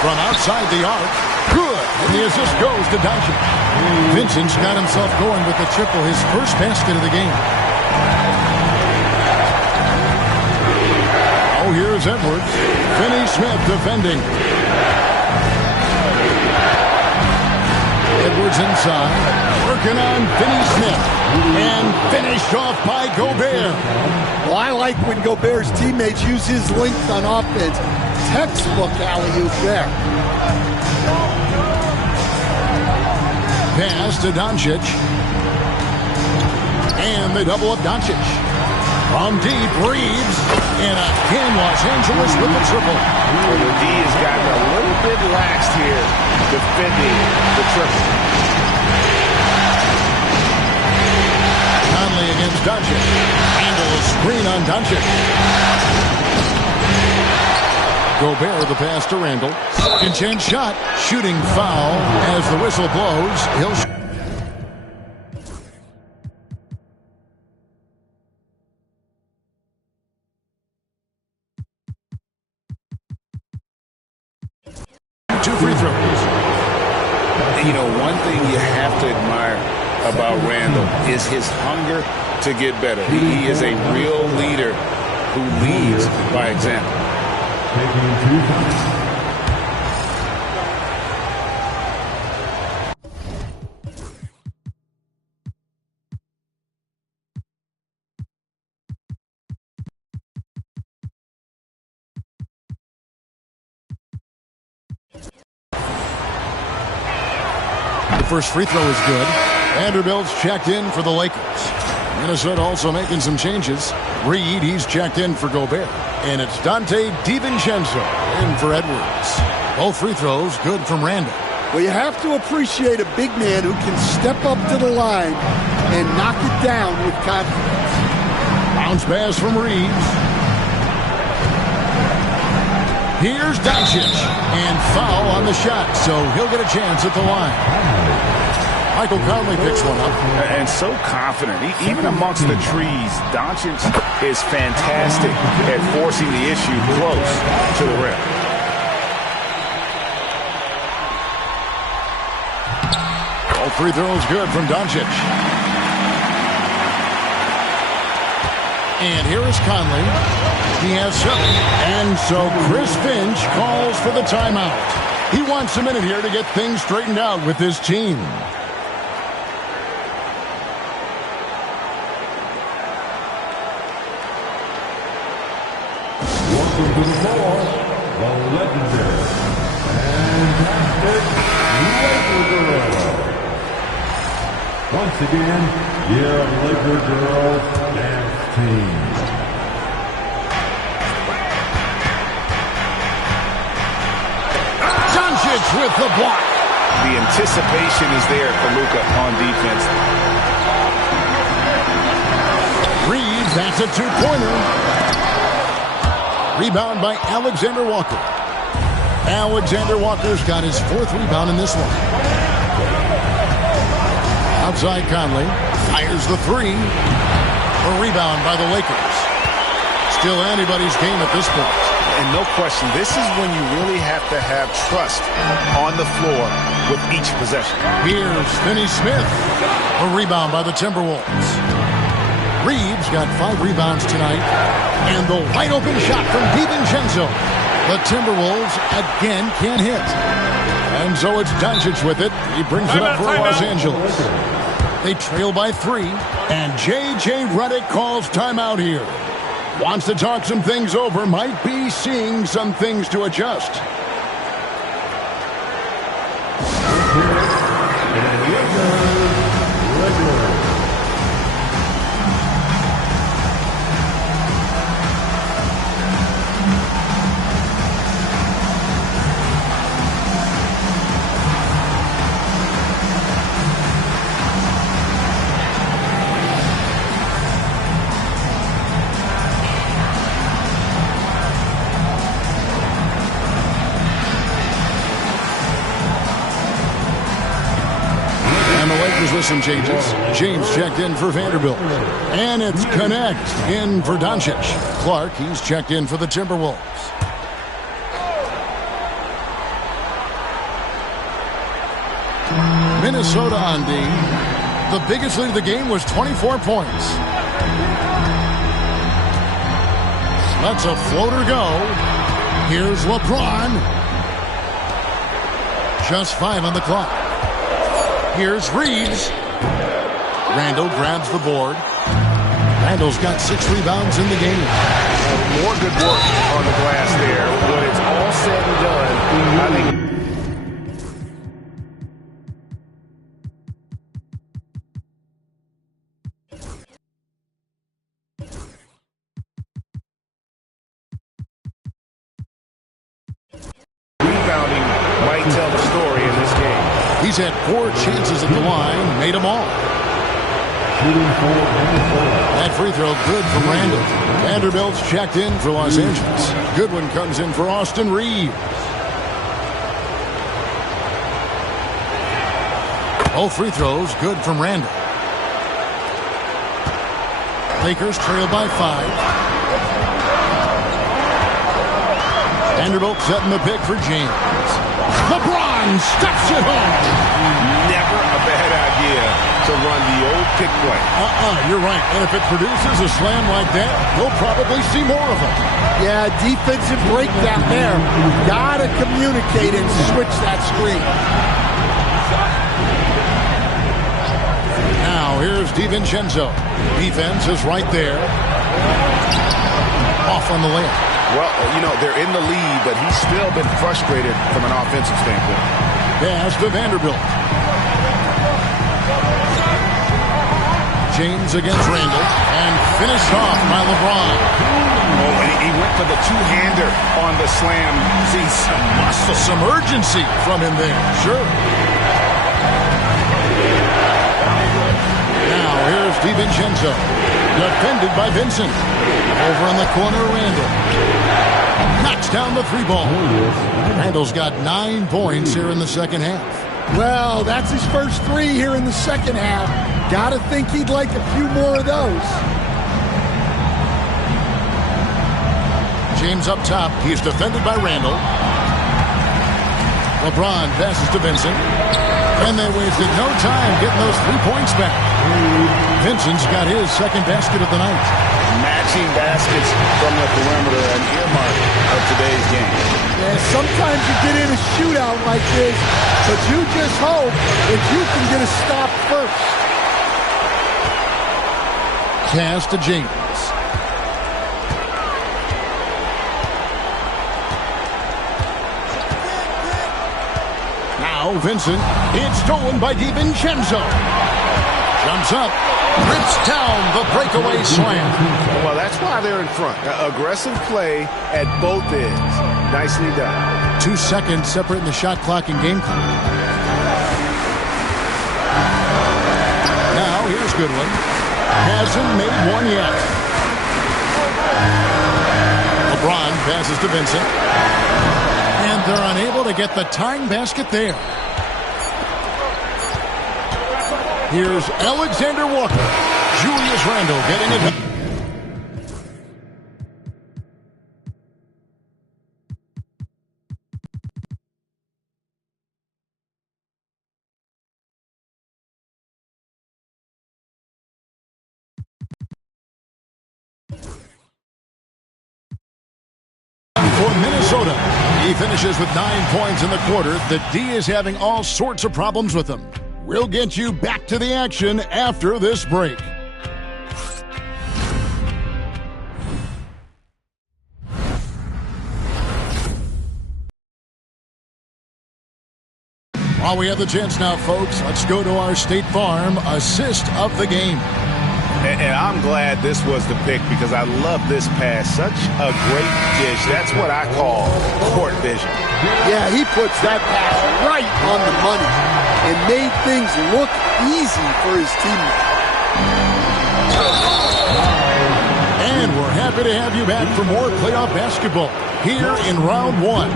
from outside the arc, good, and the assist goes to Doncic. Vincent's got himself going with the triple, his first basket of the game. Oh, here's Edwards. Finney-Smith defending. Edwards inside. Working on Finney-Smith. And finished off by Gobert. Well, I like when Gobert's teammates use his length on offense. Textbook alley-oop there. Pass to Doncic. And they double up Doncic. From deep, Reeves. And again, Los Angeles with the triple. Well, the D has gotten a little bit laxed here defending the triple. Conley against Doncic. Handle a screen on Doncic. Gobert the pass to Randall. Second chance shot. Shooting foul as the whistle blows. He'll 2 free throws. You know, one thing you have to admire about Randall is his hunger to get better. He is a real leader who leads by example. The first free throw is good. Vanderbilt's checked in for the Lakers. Minnesota also making some changes. Reed, he's checked in for Gobert. And it's Dante DiVincenzo in for Edwards. Both free throws good from Randall. Well, you have to appreciate a big man who can step up to the line and knock it down with confidence. Bounce pass from Reeves. Here's Doncic. And foul on the shot, so he'll get a chance at the line. Michael Conley picks one up. And so confident. Even amongst the trees, Doncic is fantastic at forcing the issue close to the rim. All free throws good from Doncic. And here is Conley. He has 7. And so Chris Finch calls for the timeout. He wants a minute here to get things straightened out with his team. Welcome to the floor, the legendary, fantastic Laker Girl. Once again, your Laker Girls dance team. Doncic with the block. The anticipation is there for Luka on defense. Reeves, that's a 2-pointer. Rebound by Alexander Walker. Alexander Walker's got his 4th rebound in this one. Outside Conley. Fires the 3. A rebound by the Lakers. Still anybody's game at this point. And no question, this is when you really have to have trust on the floor with each possession. Here's Finney-Smith. A rebound by the Timberwolves. Reeves got 5 rebounds tonight. And the wide open shot from DiVincenzo. The Timberwolves again can't hit. And so it's Doncic with it. He brings it up for Los Angeles. They trail by 3. And J.J. Redick calls timeout here. Wants to talk some things over. Might be seeing some things to adjust. With some changes. James checked in for Vanderbilt. And it's Connect in for Doncic. Clark, he's checked in for the Timberwolves. Minnesota on D. The biggest lead of the game was 24 points. Lets a floater go. Here's LeBron. Just 5 on the clock. Here's Reeves. Randall grabs the board. Randall's got 6 rebounds in the game. More good work on the glass there. When it's all said and done, I think rebounding might tell the story in this game. He's had 4 chances at the line, made them all. That free throw good from Randall. Vanderbilt's checked in for Los Angeles. Good one comes in for Austin Reeves. Both free throws good from Randall. Lakers trail by 5. Vanderbilt setting the pick for James. LeBron stuffs it home. Never a bad idea to run the old pick play. You're right. And if it produces a slam like that, we'll probably see more of them. Yeah, defensive breakdown there. Gotta communicate and switch that screen. Now here's DiVincenzo. Defense is right there. Off on the layup. Well, you know, they're in the lead, but he's still been frustrated from an offensive standpoint. Pass to Vanderbilt. James against Randall. And finished off by LeBron. Oh, and he went for the two-hander on the slam. See some muscle. Some urgency from him there. Sure. Now here's DiVincenzo. Defended by Vincent. Over in the corner, Randall. Knocks down the three ball. Randall's got 9 points here in the second half. Well, that's his first 3 here in the second half. Gotta think he'd like a few more of those. James up top. He's defended by Randall. LeBron passes to Vincent. And they wasted no time getting those 3 points back. Vincent's got his second basket of the night. Matching baskets from the perimeter, an earmark of today's game. Yeah, sometimes you get in a shootout like this, but you just hope that you can get a stop first. Pass to James. Now Vincent. It's stolen by DiVincenzo. Jumps up. Rips down the breakaway slam. Well, that's why they're in front. Aggressive play at both ends. Nicely done. 2 seconds separating the shot clock and game clock. Now here's Goodwin. Hasn't made one yet. LeBron passes to Vincent. And they're unable to get the tying basket there. Here's Alexander Walker. Julius Randle getting it. For Minnesota, he finishes with 9 points in the quarter. The D is having all sorts of problems with him. We'll get you back to the action after this break. While we have the chance now, folks, let's go to our State Farm assist of the game. And I'm glad this was the pick because I love this pass. Such a great dish. That's what I call court vision. Yeah, he puts that pass right on the money and made things look easy for his teammate. And we're happy to have you back for more playoff basketball here in round 1.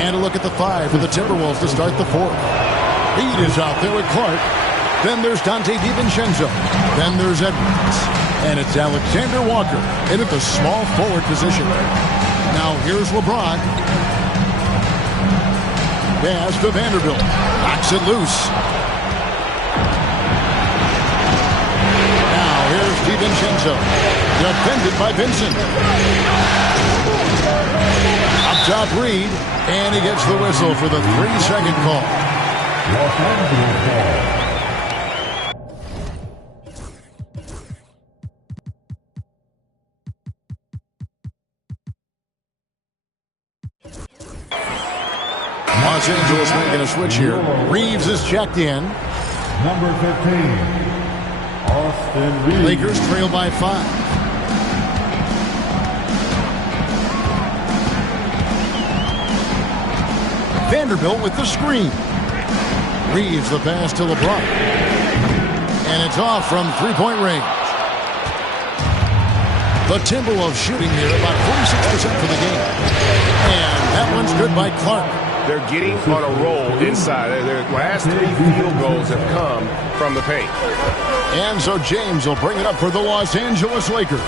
And a look at the 5 for the Timberwolves to start the 4th. Reed is out there with Clark. Then there's Dante DiVincenzo. Then there's Edwards. And it's Alexander Walker in at the small forward position. Now here's LeBron. Pass to Vanderbilt. Knocks it loose. Now here's DiVincenzo. Defended by Vincent. Up top Reed. And he gets the whistle for the 3-second call. Los Angeles ball. Los Angeles making a switch here. Reeves is checked in. Number 15, Austin Reeves. Lakers trail by 5. Vanderbilt with the screen. Reeves the pass to LeBron. And it's off from three-point range. The Timberwolves shooting here about 46% for the game. And that one's good by Clark. They're getting on a roll inside. Their last 3 field goals have come from the paint. And so James will bring it up for the Los Angeles Lakers.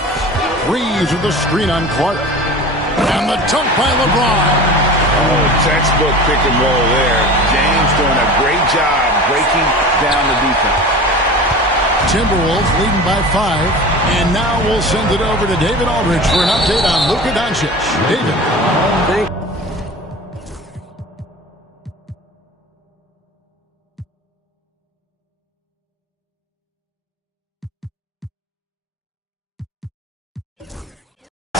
Reeves with the screen on Clark. And the dunk by LeBron. Oh, textbook pick and roll there. James doing a great job breaking down the defense. Timberwolves leading by 5. And now we'll send it over to David Aldridge for an update on Luka Doncic. David.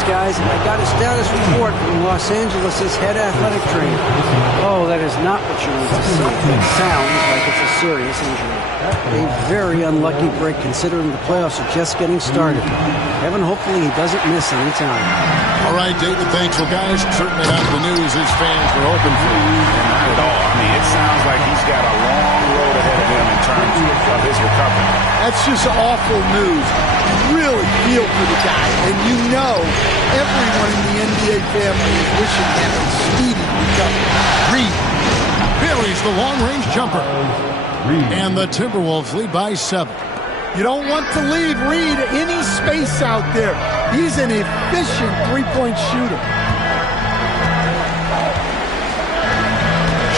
Guys, I got a status report from Los Angeles' head athletic trainer. Oh, that is not what you want to see. It sounds like it's a serious injury. A very unlucky break considering the playoffs are just getting started. Heaven, hopefully he doesn't miss any time. All right, David, thanks. Well, guys, certainly not the news his fans were hoping for. Not at all. I mean, it sounds like he's got a long road ahead of him in terms of his recovery. That's just awful news. Really feel for the guy, and you know everyone in the NBA family is wishing him a speedy recovery. Reed buries the long-range jumper. And the Timberwolves lead by 7. You don't want to leave Reed any space out there. He's an efficient three-point shooter.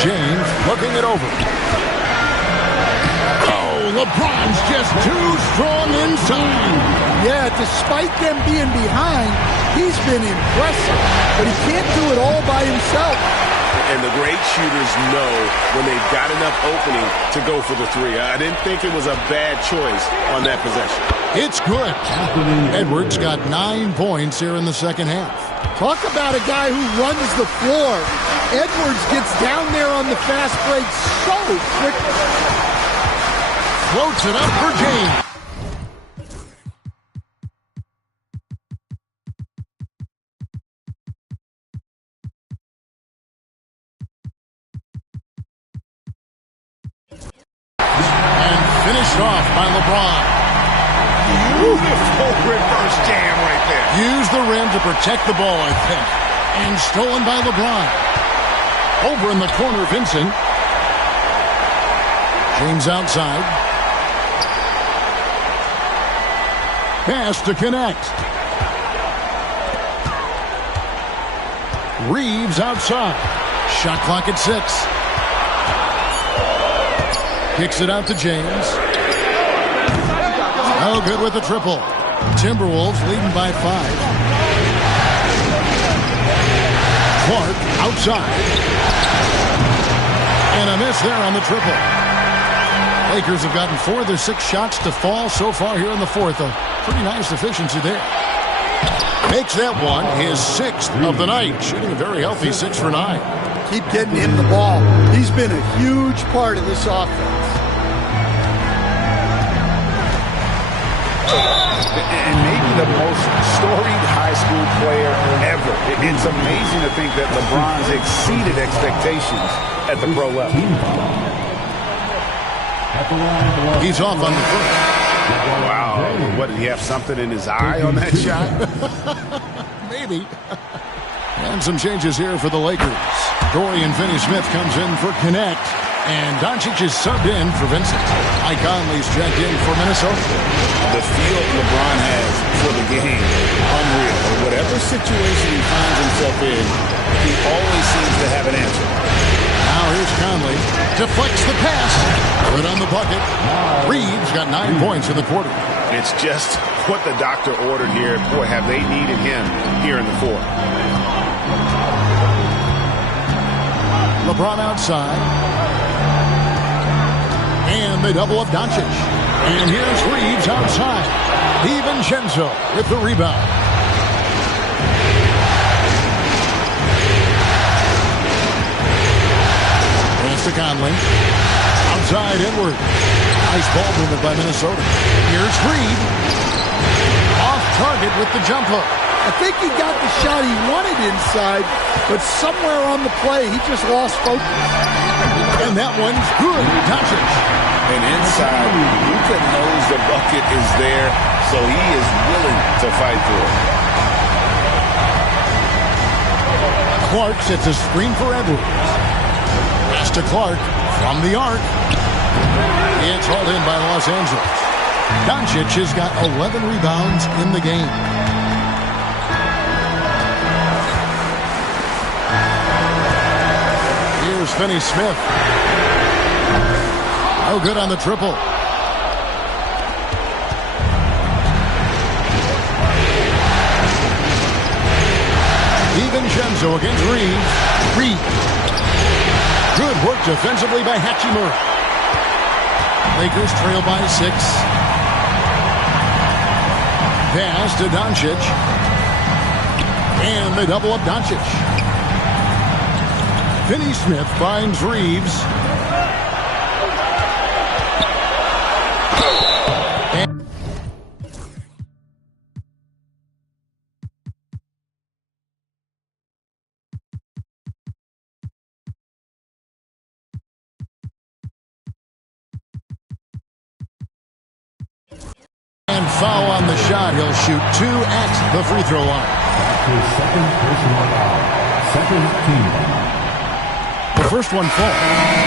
James looking it over. LeBron's just too strong inside. Yeah, despite them being behind, he's been impressive. But he can't do it all by himself. And the great shooters know when they've got enough opening to go for the three. I didn't think it was a bad choice on that possession. It's good. Edwards got 9 points here in the second half. Talk about a guy who runs the floor. Edwards gets down there on the fast break so quickly. Floats it up for James. And finished off by LeBron. Beautiful reverse jam right there. Used the rim to protect the ball, I think. And stolen by LeBron. Over in the corner, Vincent. James outside. Pass to connect. Reeves outside. Shot clock at 6. Kicks it out to James. Oh, good with the triple. Timberwolves leading by 5. Clark outside. And a miss there on the triple. Lakers have gotten 4 of their 6 shots to fall so far here in the fourth. A pretty nice efficiency there. Makes that one his 6th of the night. Shooting a very healthy 6 for 9. Keep getting him the ball. He's been a huge part of this offense. And maybe the most storied high school player ever. It's amazing to think that LeBron's exceeded expectations at the pro level. He's off on the first. Wow. What, did he have something in his eye on that shot? Maybe. And some changes here for the Lakers. Dorian Finney-Smith comes in for Connect. And Doncic is subbed in for Vincent. Mike Conley's checked in for Minnesota. The feel LeBron has for the game, unreal. Whatever situation he finds himself in, he always seems to have an answer. Now here's Conley. Deflects the pass. Put on the bucket. Reeves got 9 points in the quarter. It's just what the doctor ordered here. Boy, have they needed him here in the fourth. LeBron outside. And they double up Doncic. And here's Reeves outside. DiVincenzo with the rebound. Pass to Conley. Outside Edwards. Nice ball movement by Minnesota. Here's Reed. Off target with the jump hook. I think he got the shot he wanted inside, but somewhere on the play, he just lost focus. And that one's good. Doncic. And inside, Luka knows the bucket is there, so he is willing to fight for it. Clark sets a screen for Edwards. Pass to Clark from the arc. It's hauled in by Los Angeles. Doncic has got 11 rebounds in the game. Finney-Smith. No good on the triple. DiVincenzo against Reeves. Reeves. Good work defensively by Hachimura. Lakers trail by 6. Pass to Doncic. And they double up Doncic. Finney-Smith finds Reeves. And foul on the shot. He'll shoot 2 at the free throw line. His second personal foul. Second team foul. The first one falls.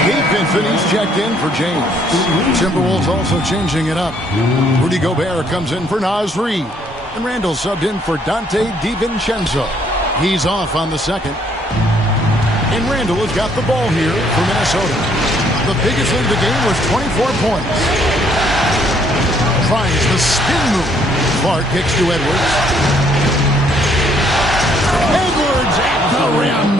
Gabe Finney's checked in for James. Timberwolves also changing it up. Rudy Gobert comes in for Naz Reid. And Randall subbed in for Dante DiVincenzo. He's off on the second. And Randall has got the ball here for Minnesota. The biggest lead of the game was 24 points. Tries the spin move. Clark kicks to Edwards. Edwards at the rim.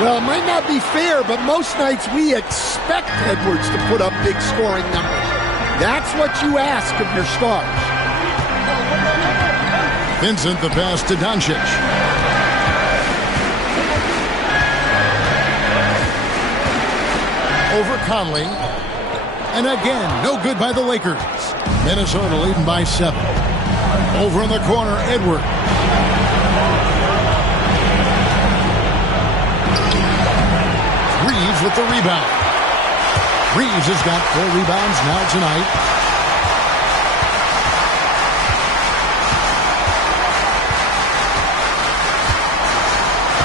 Well, it might not be fair, but most nights we expect Edwards to put up big scoring numbers. That's what you ask of your stars. Vincent the pass to Doncic. Over Conley. And again, no good by the Lakers. Minnesota leading by 7. Over in the corner, Edwards. Reeves with the rebound. Reeves has got 4 rebounds now tonight.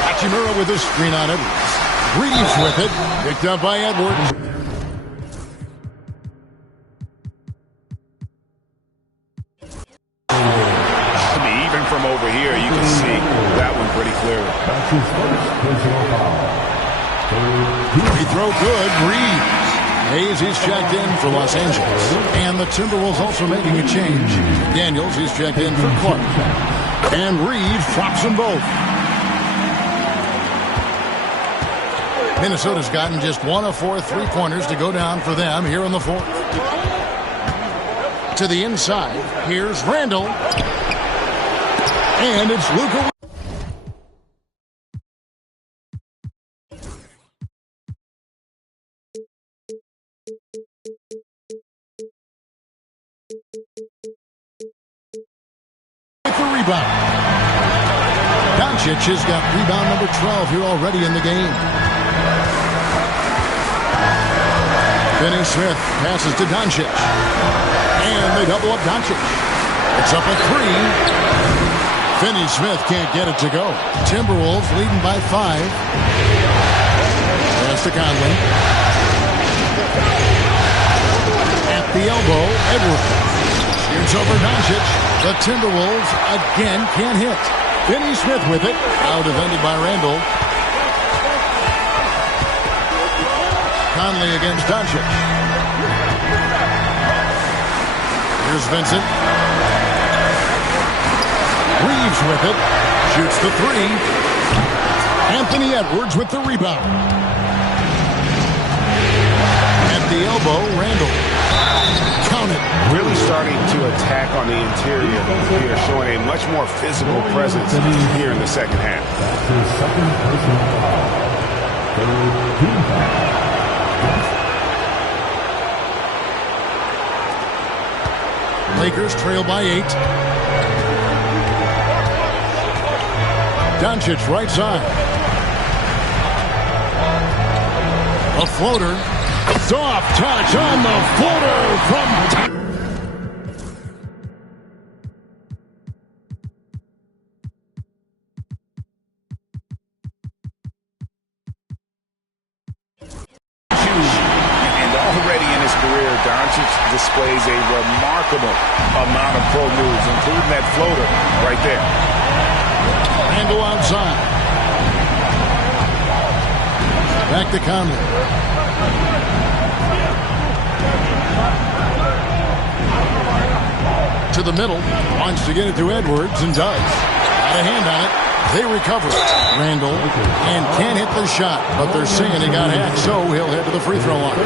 Hachimura with a screen on Edwards. Reeves with it. Picked up by Edwards. Even from over here, you can see that one pretty clearly. That's his first personal foul. Free throw good. Reeves. Hayes is checked in for Los Angeles. And the Timberwolves also making a change. Daniels is checked in for Clark. And Reeves drops them both. Minnesota's gotten just 1 of 4 3-pointers to go down for them here in the fourth. To the inside. Here's Randall. And it's Luka. With the rebound. Doncic has got rebound number 12 here already in the game. Finney-Smith passes to Doncic. And they double up Doncic. It's up at 3. Finney-Smith can't get it to go. Timberwolves leading by 5. Pass to Conley. At the elbow, Edwards. Shoots over Doncic. The Timberwolves again can't hit. Finney-Smith with it. Now defended by Randall. Conley against Doncic. Here's Vincent. Reeves with it. Shoots the 3. Anthony Edwards with the rebound. At the elbow, Randall. Count it. Really starting to attack on the interior here, showing a much more physical presence here in the second half. That's his second personal foul. Third team foul. Lakers trail by 8. Doncic right side. A floater. Soft touch on the floater from... Doncic displays a remarkable amount of pro moves, including that floater right there. Randall outside. Back to Conley. To the middle. Wants to get it to Edwards and does. Got a hand on it. They recover it. Randall. And can't hit the shot. But they're saying he got hacked, so he'll head to the free throw line.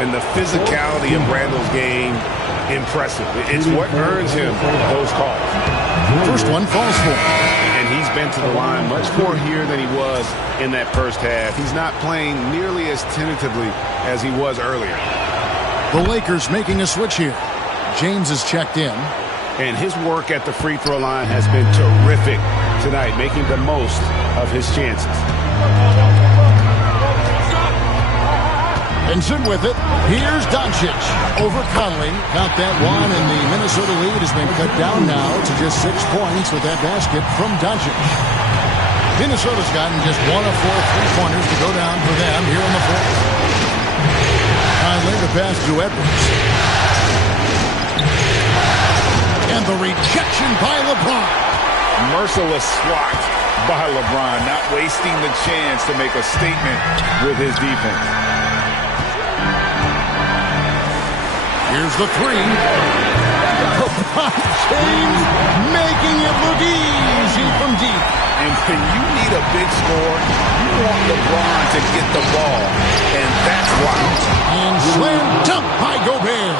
And the physicality of Randall's game, impressive. It's what earns him those calls. First one falls for him. And he's been to the line much more here than he was in that first half. He's not playing nearly as tentatively as he was earlier. The Lakers making a switch here. James is checked in. And his work at the free throw line has been terrific tonight, making the most of his chances. And in with it, here's Doncic over Conley. Got that one, and the Minnesota lead has been cut down now to just 6 points with that basket from Doncic. Minnesota's gotten just 1 of 4 3-pointers to go down for them here in the fourth. Conley the pass to Edwards. And the rejection by LeBron. Merciless swat by LeBron, not wasting the chance to make a statement with his defense. Here's the three. LeBron James making it look easy from deep. And when you need a big score, you want LeBron to get the ball. And that's why. And slam dunk by Gobert.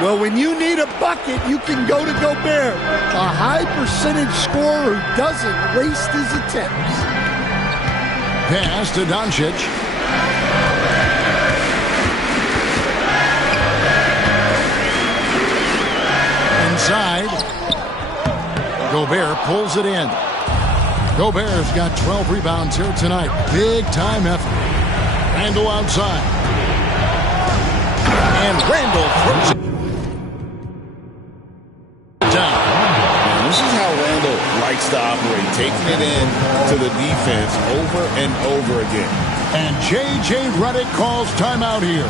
Well, when you need a bucket, you can go to Gobert. A high percentage scorer who doesn't waste his attempts. Pass to Doncic. Inside. Gobert pulls it in. Gobert's got 12 rebounds here tonight. Big time effort. Randall outside. And Randall throws it down. This is how Randall likes to operate, taking it in to the defense over and over again. And J.J. Redick calls timeout here.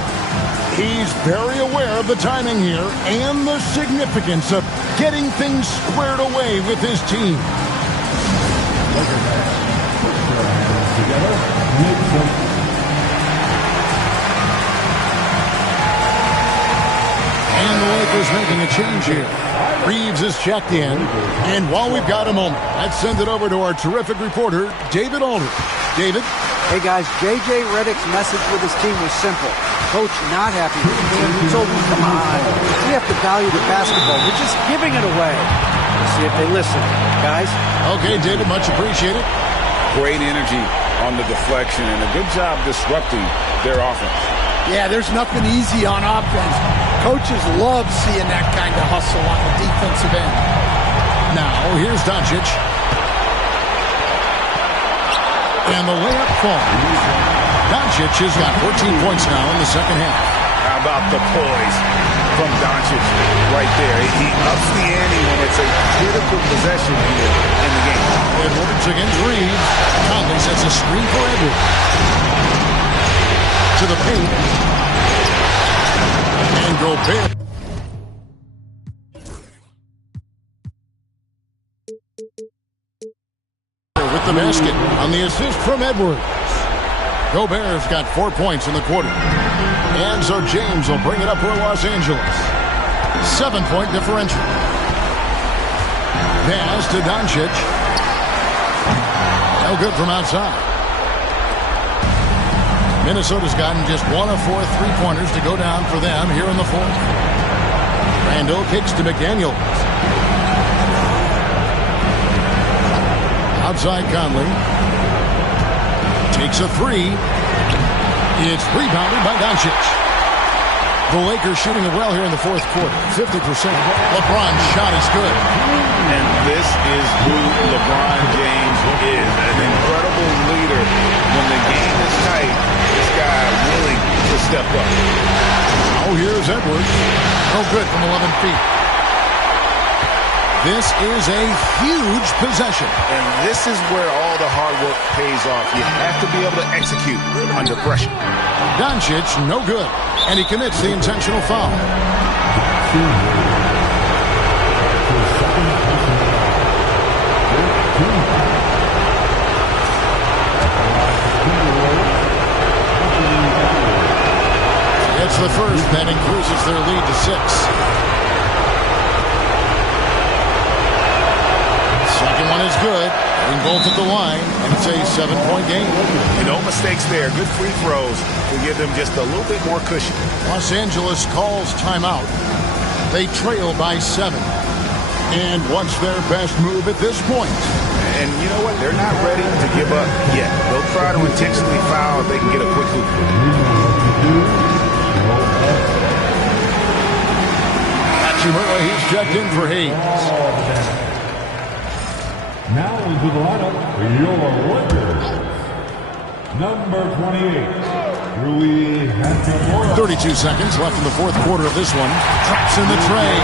He's very aware of the timing here and the significance of getting things squared away with his team. And the Lakers making a change here. Reeves is checked in. And while we've got a moment, let's send it over to our terrific reporter, David Aldridge. David? Hey, guys, J.J. Redick's message with his team was simple. Coach not happy with the team. He told them, come on, we have to value the basketball. We're just giving it away. Let's see if they listen, guys. Okay, David, much appreciated. Great energy on the deflection and a good job disrupting their offense. Yeah, there's nothing easy on offense. Coaches love seeing that kind of hustle on the defensive end. Now, here's Doncic. And the layup falls. Doncic has got 14 points now in the second half. How about the poise from Doncic right there? He ups the ante when it's a critical possession here in the game. Edwards against Reeves. Conley sets a screen for Edwards. To the paint. And Gobert. With the basket on the assist from Edwards. Gobert's got 4 points in the quarter. And so James will bring it up for Los Angeles. 7-point differential. Pass to Doncic. No good from outside. Minnesota's gotten just 1 of 4 3-pointers to go down for them here in the fourth. Randall kicks to McDaniels. Outside Conley. Takes a three. It's rebounded by Doncic. The Lakers shooting it well here in the fourth quarter. 50%. LeBron's shot is good. And this is who LeBron James is. An incredible leader. When the game is tight, this guy willing to step up. Oh, here's Edwards. No good from 11 feet. This is a huge possession. And this is where all the hard work pays off. You have to be able to execute under pressure. Doncic, no good. And he commits the intentional foul. the first. That increases their lead to 6. Second one is good. In both at the line, and it's a 7-point game. No mistakes there. Good free throws to give them just a little bit more cushion. Los Angeles calls timeout. They trail by 7. And what's their best move at this point? And you know what? They're not ready to give up yet. They'll try to intentionally foul if they can get a quick hoop. Hachimura, he's checked in for Hayes. Now into the lineup, your Lakers. Number 28, Rui Hachimura. 32 seconds left in the fourth quarter of this one. Traps in the tray.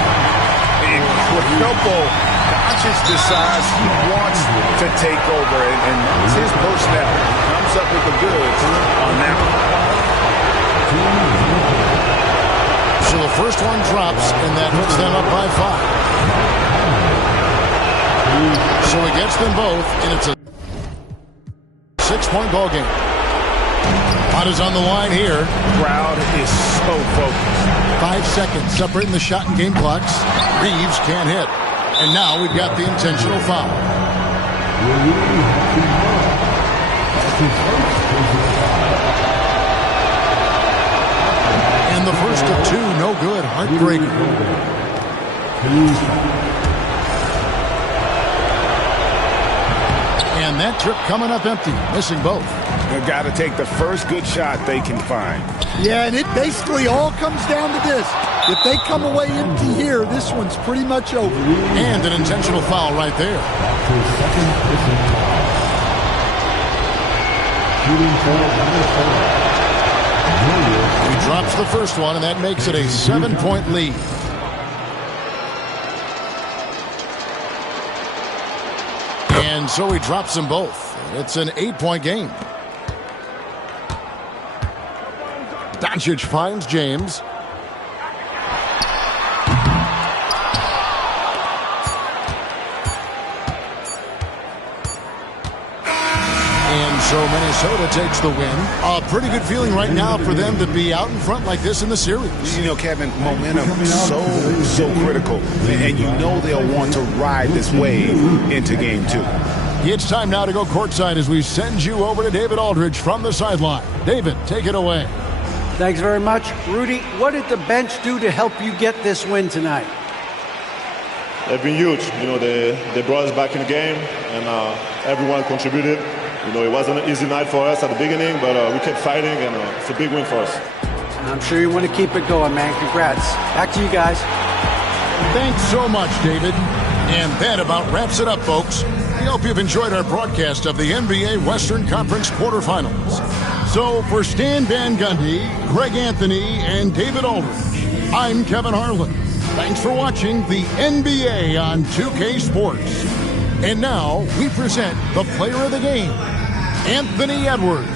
Incredible. Doncic decides he wants to take over, and that's his personnel. Comes up with the goods on that one. So the first one drops, and that puts them up by 5. So he gets them both, and it's a 6-point ball game. Pot is on the line here. Crowd is so focused. 5 seconds separating the shot and game clocks. Reeves can't hit. And now we've got the intentional foul. And the first of 2, no good. Heartbreaking. And that trip coming up empty, missing both. They've got to take the first good shot they can find. Yeah, and it basically all comes down to this. If they come away empty here, this one's pretty much over. And an intentional foul right there. He drops the first one, and that makes it a 7-point lead. And so he drops them both. It's an 8-point game. Doncic finds James. And so Minnesota takes the win. A pretty good feeling right now for them to be out in front like this in the series. You know, Kevin, momentum is so critical. And you know they'll want to ride this wave into game 2. It's time now to go courtside as we send you over to David Aldridge from the sideline. David, take it away. Thanks very much. Rudy, what did the bench do to help you get this win tonight? They've been huge. You know, they brought us back in the game, and everyone contributed. You know, it wasn't an easy night for us at the beginning, but we kept fighting, and it's a big win for us. And I'm sure you want to keep it going, man. Congrats. Back to you guys. Thanks so much, David. And that about wraps it up, folks. We hope you've enjoyed our broadcast of the NBA Western Conference quarterfinals. So for Stan Van Gundy, Greg Anthony, and David Aldridge, I'm Kevin Harlan. Thanks for watching the NBA on 2K Sports. And now we present the player of the game, Anthony Edwards.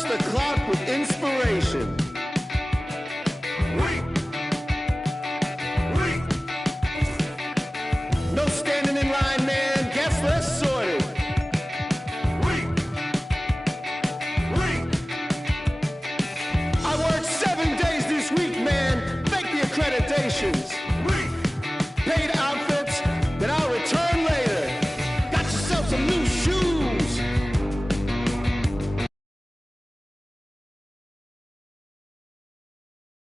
The clock with inspiration. No standing in line, man. Guess less sorted. new shoes.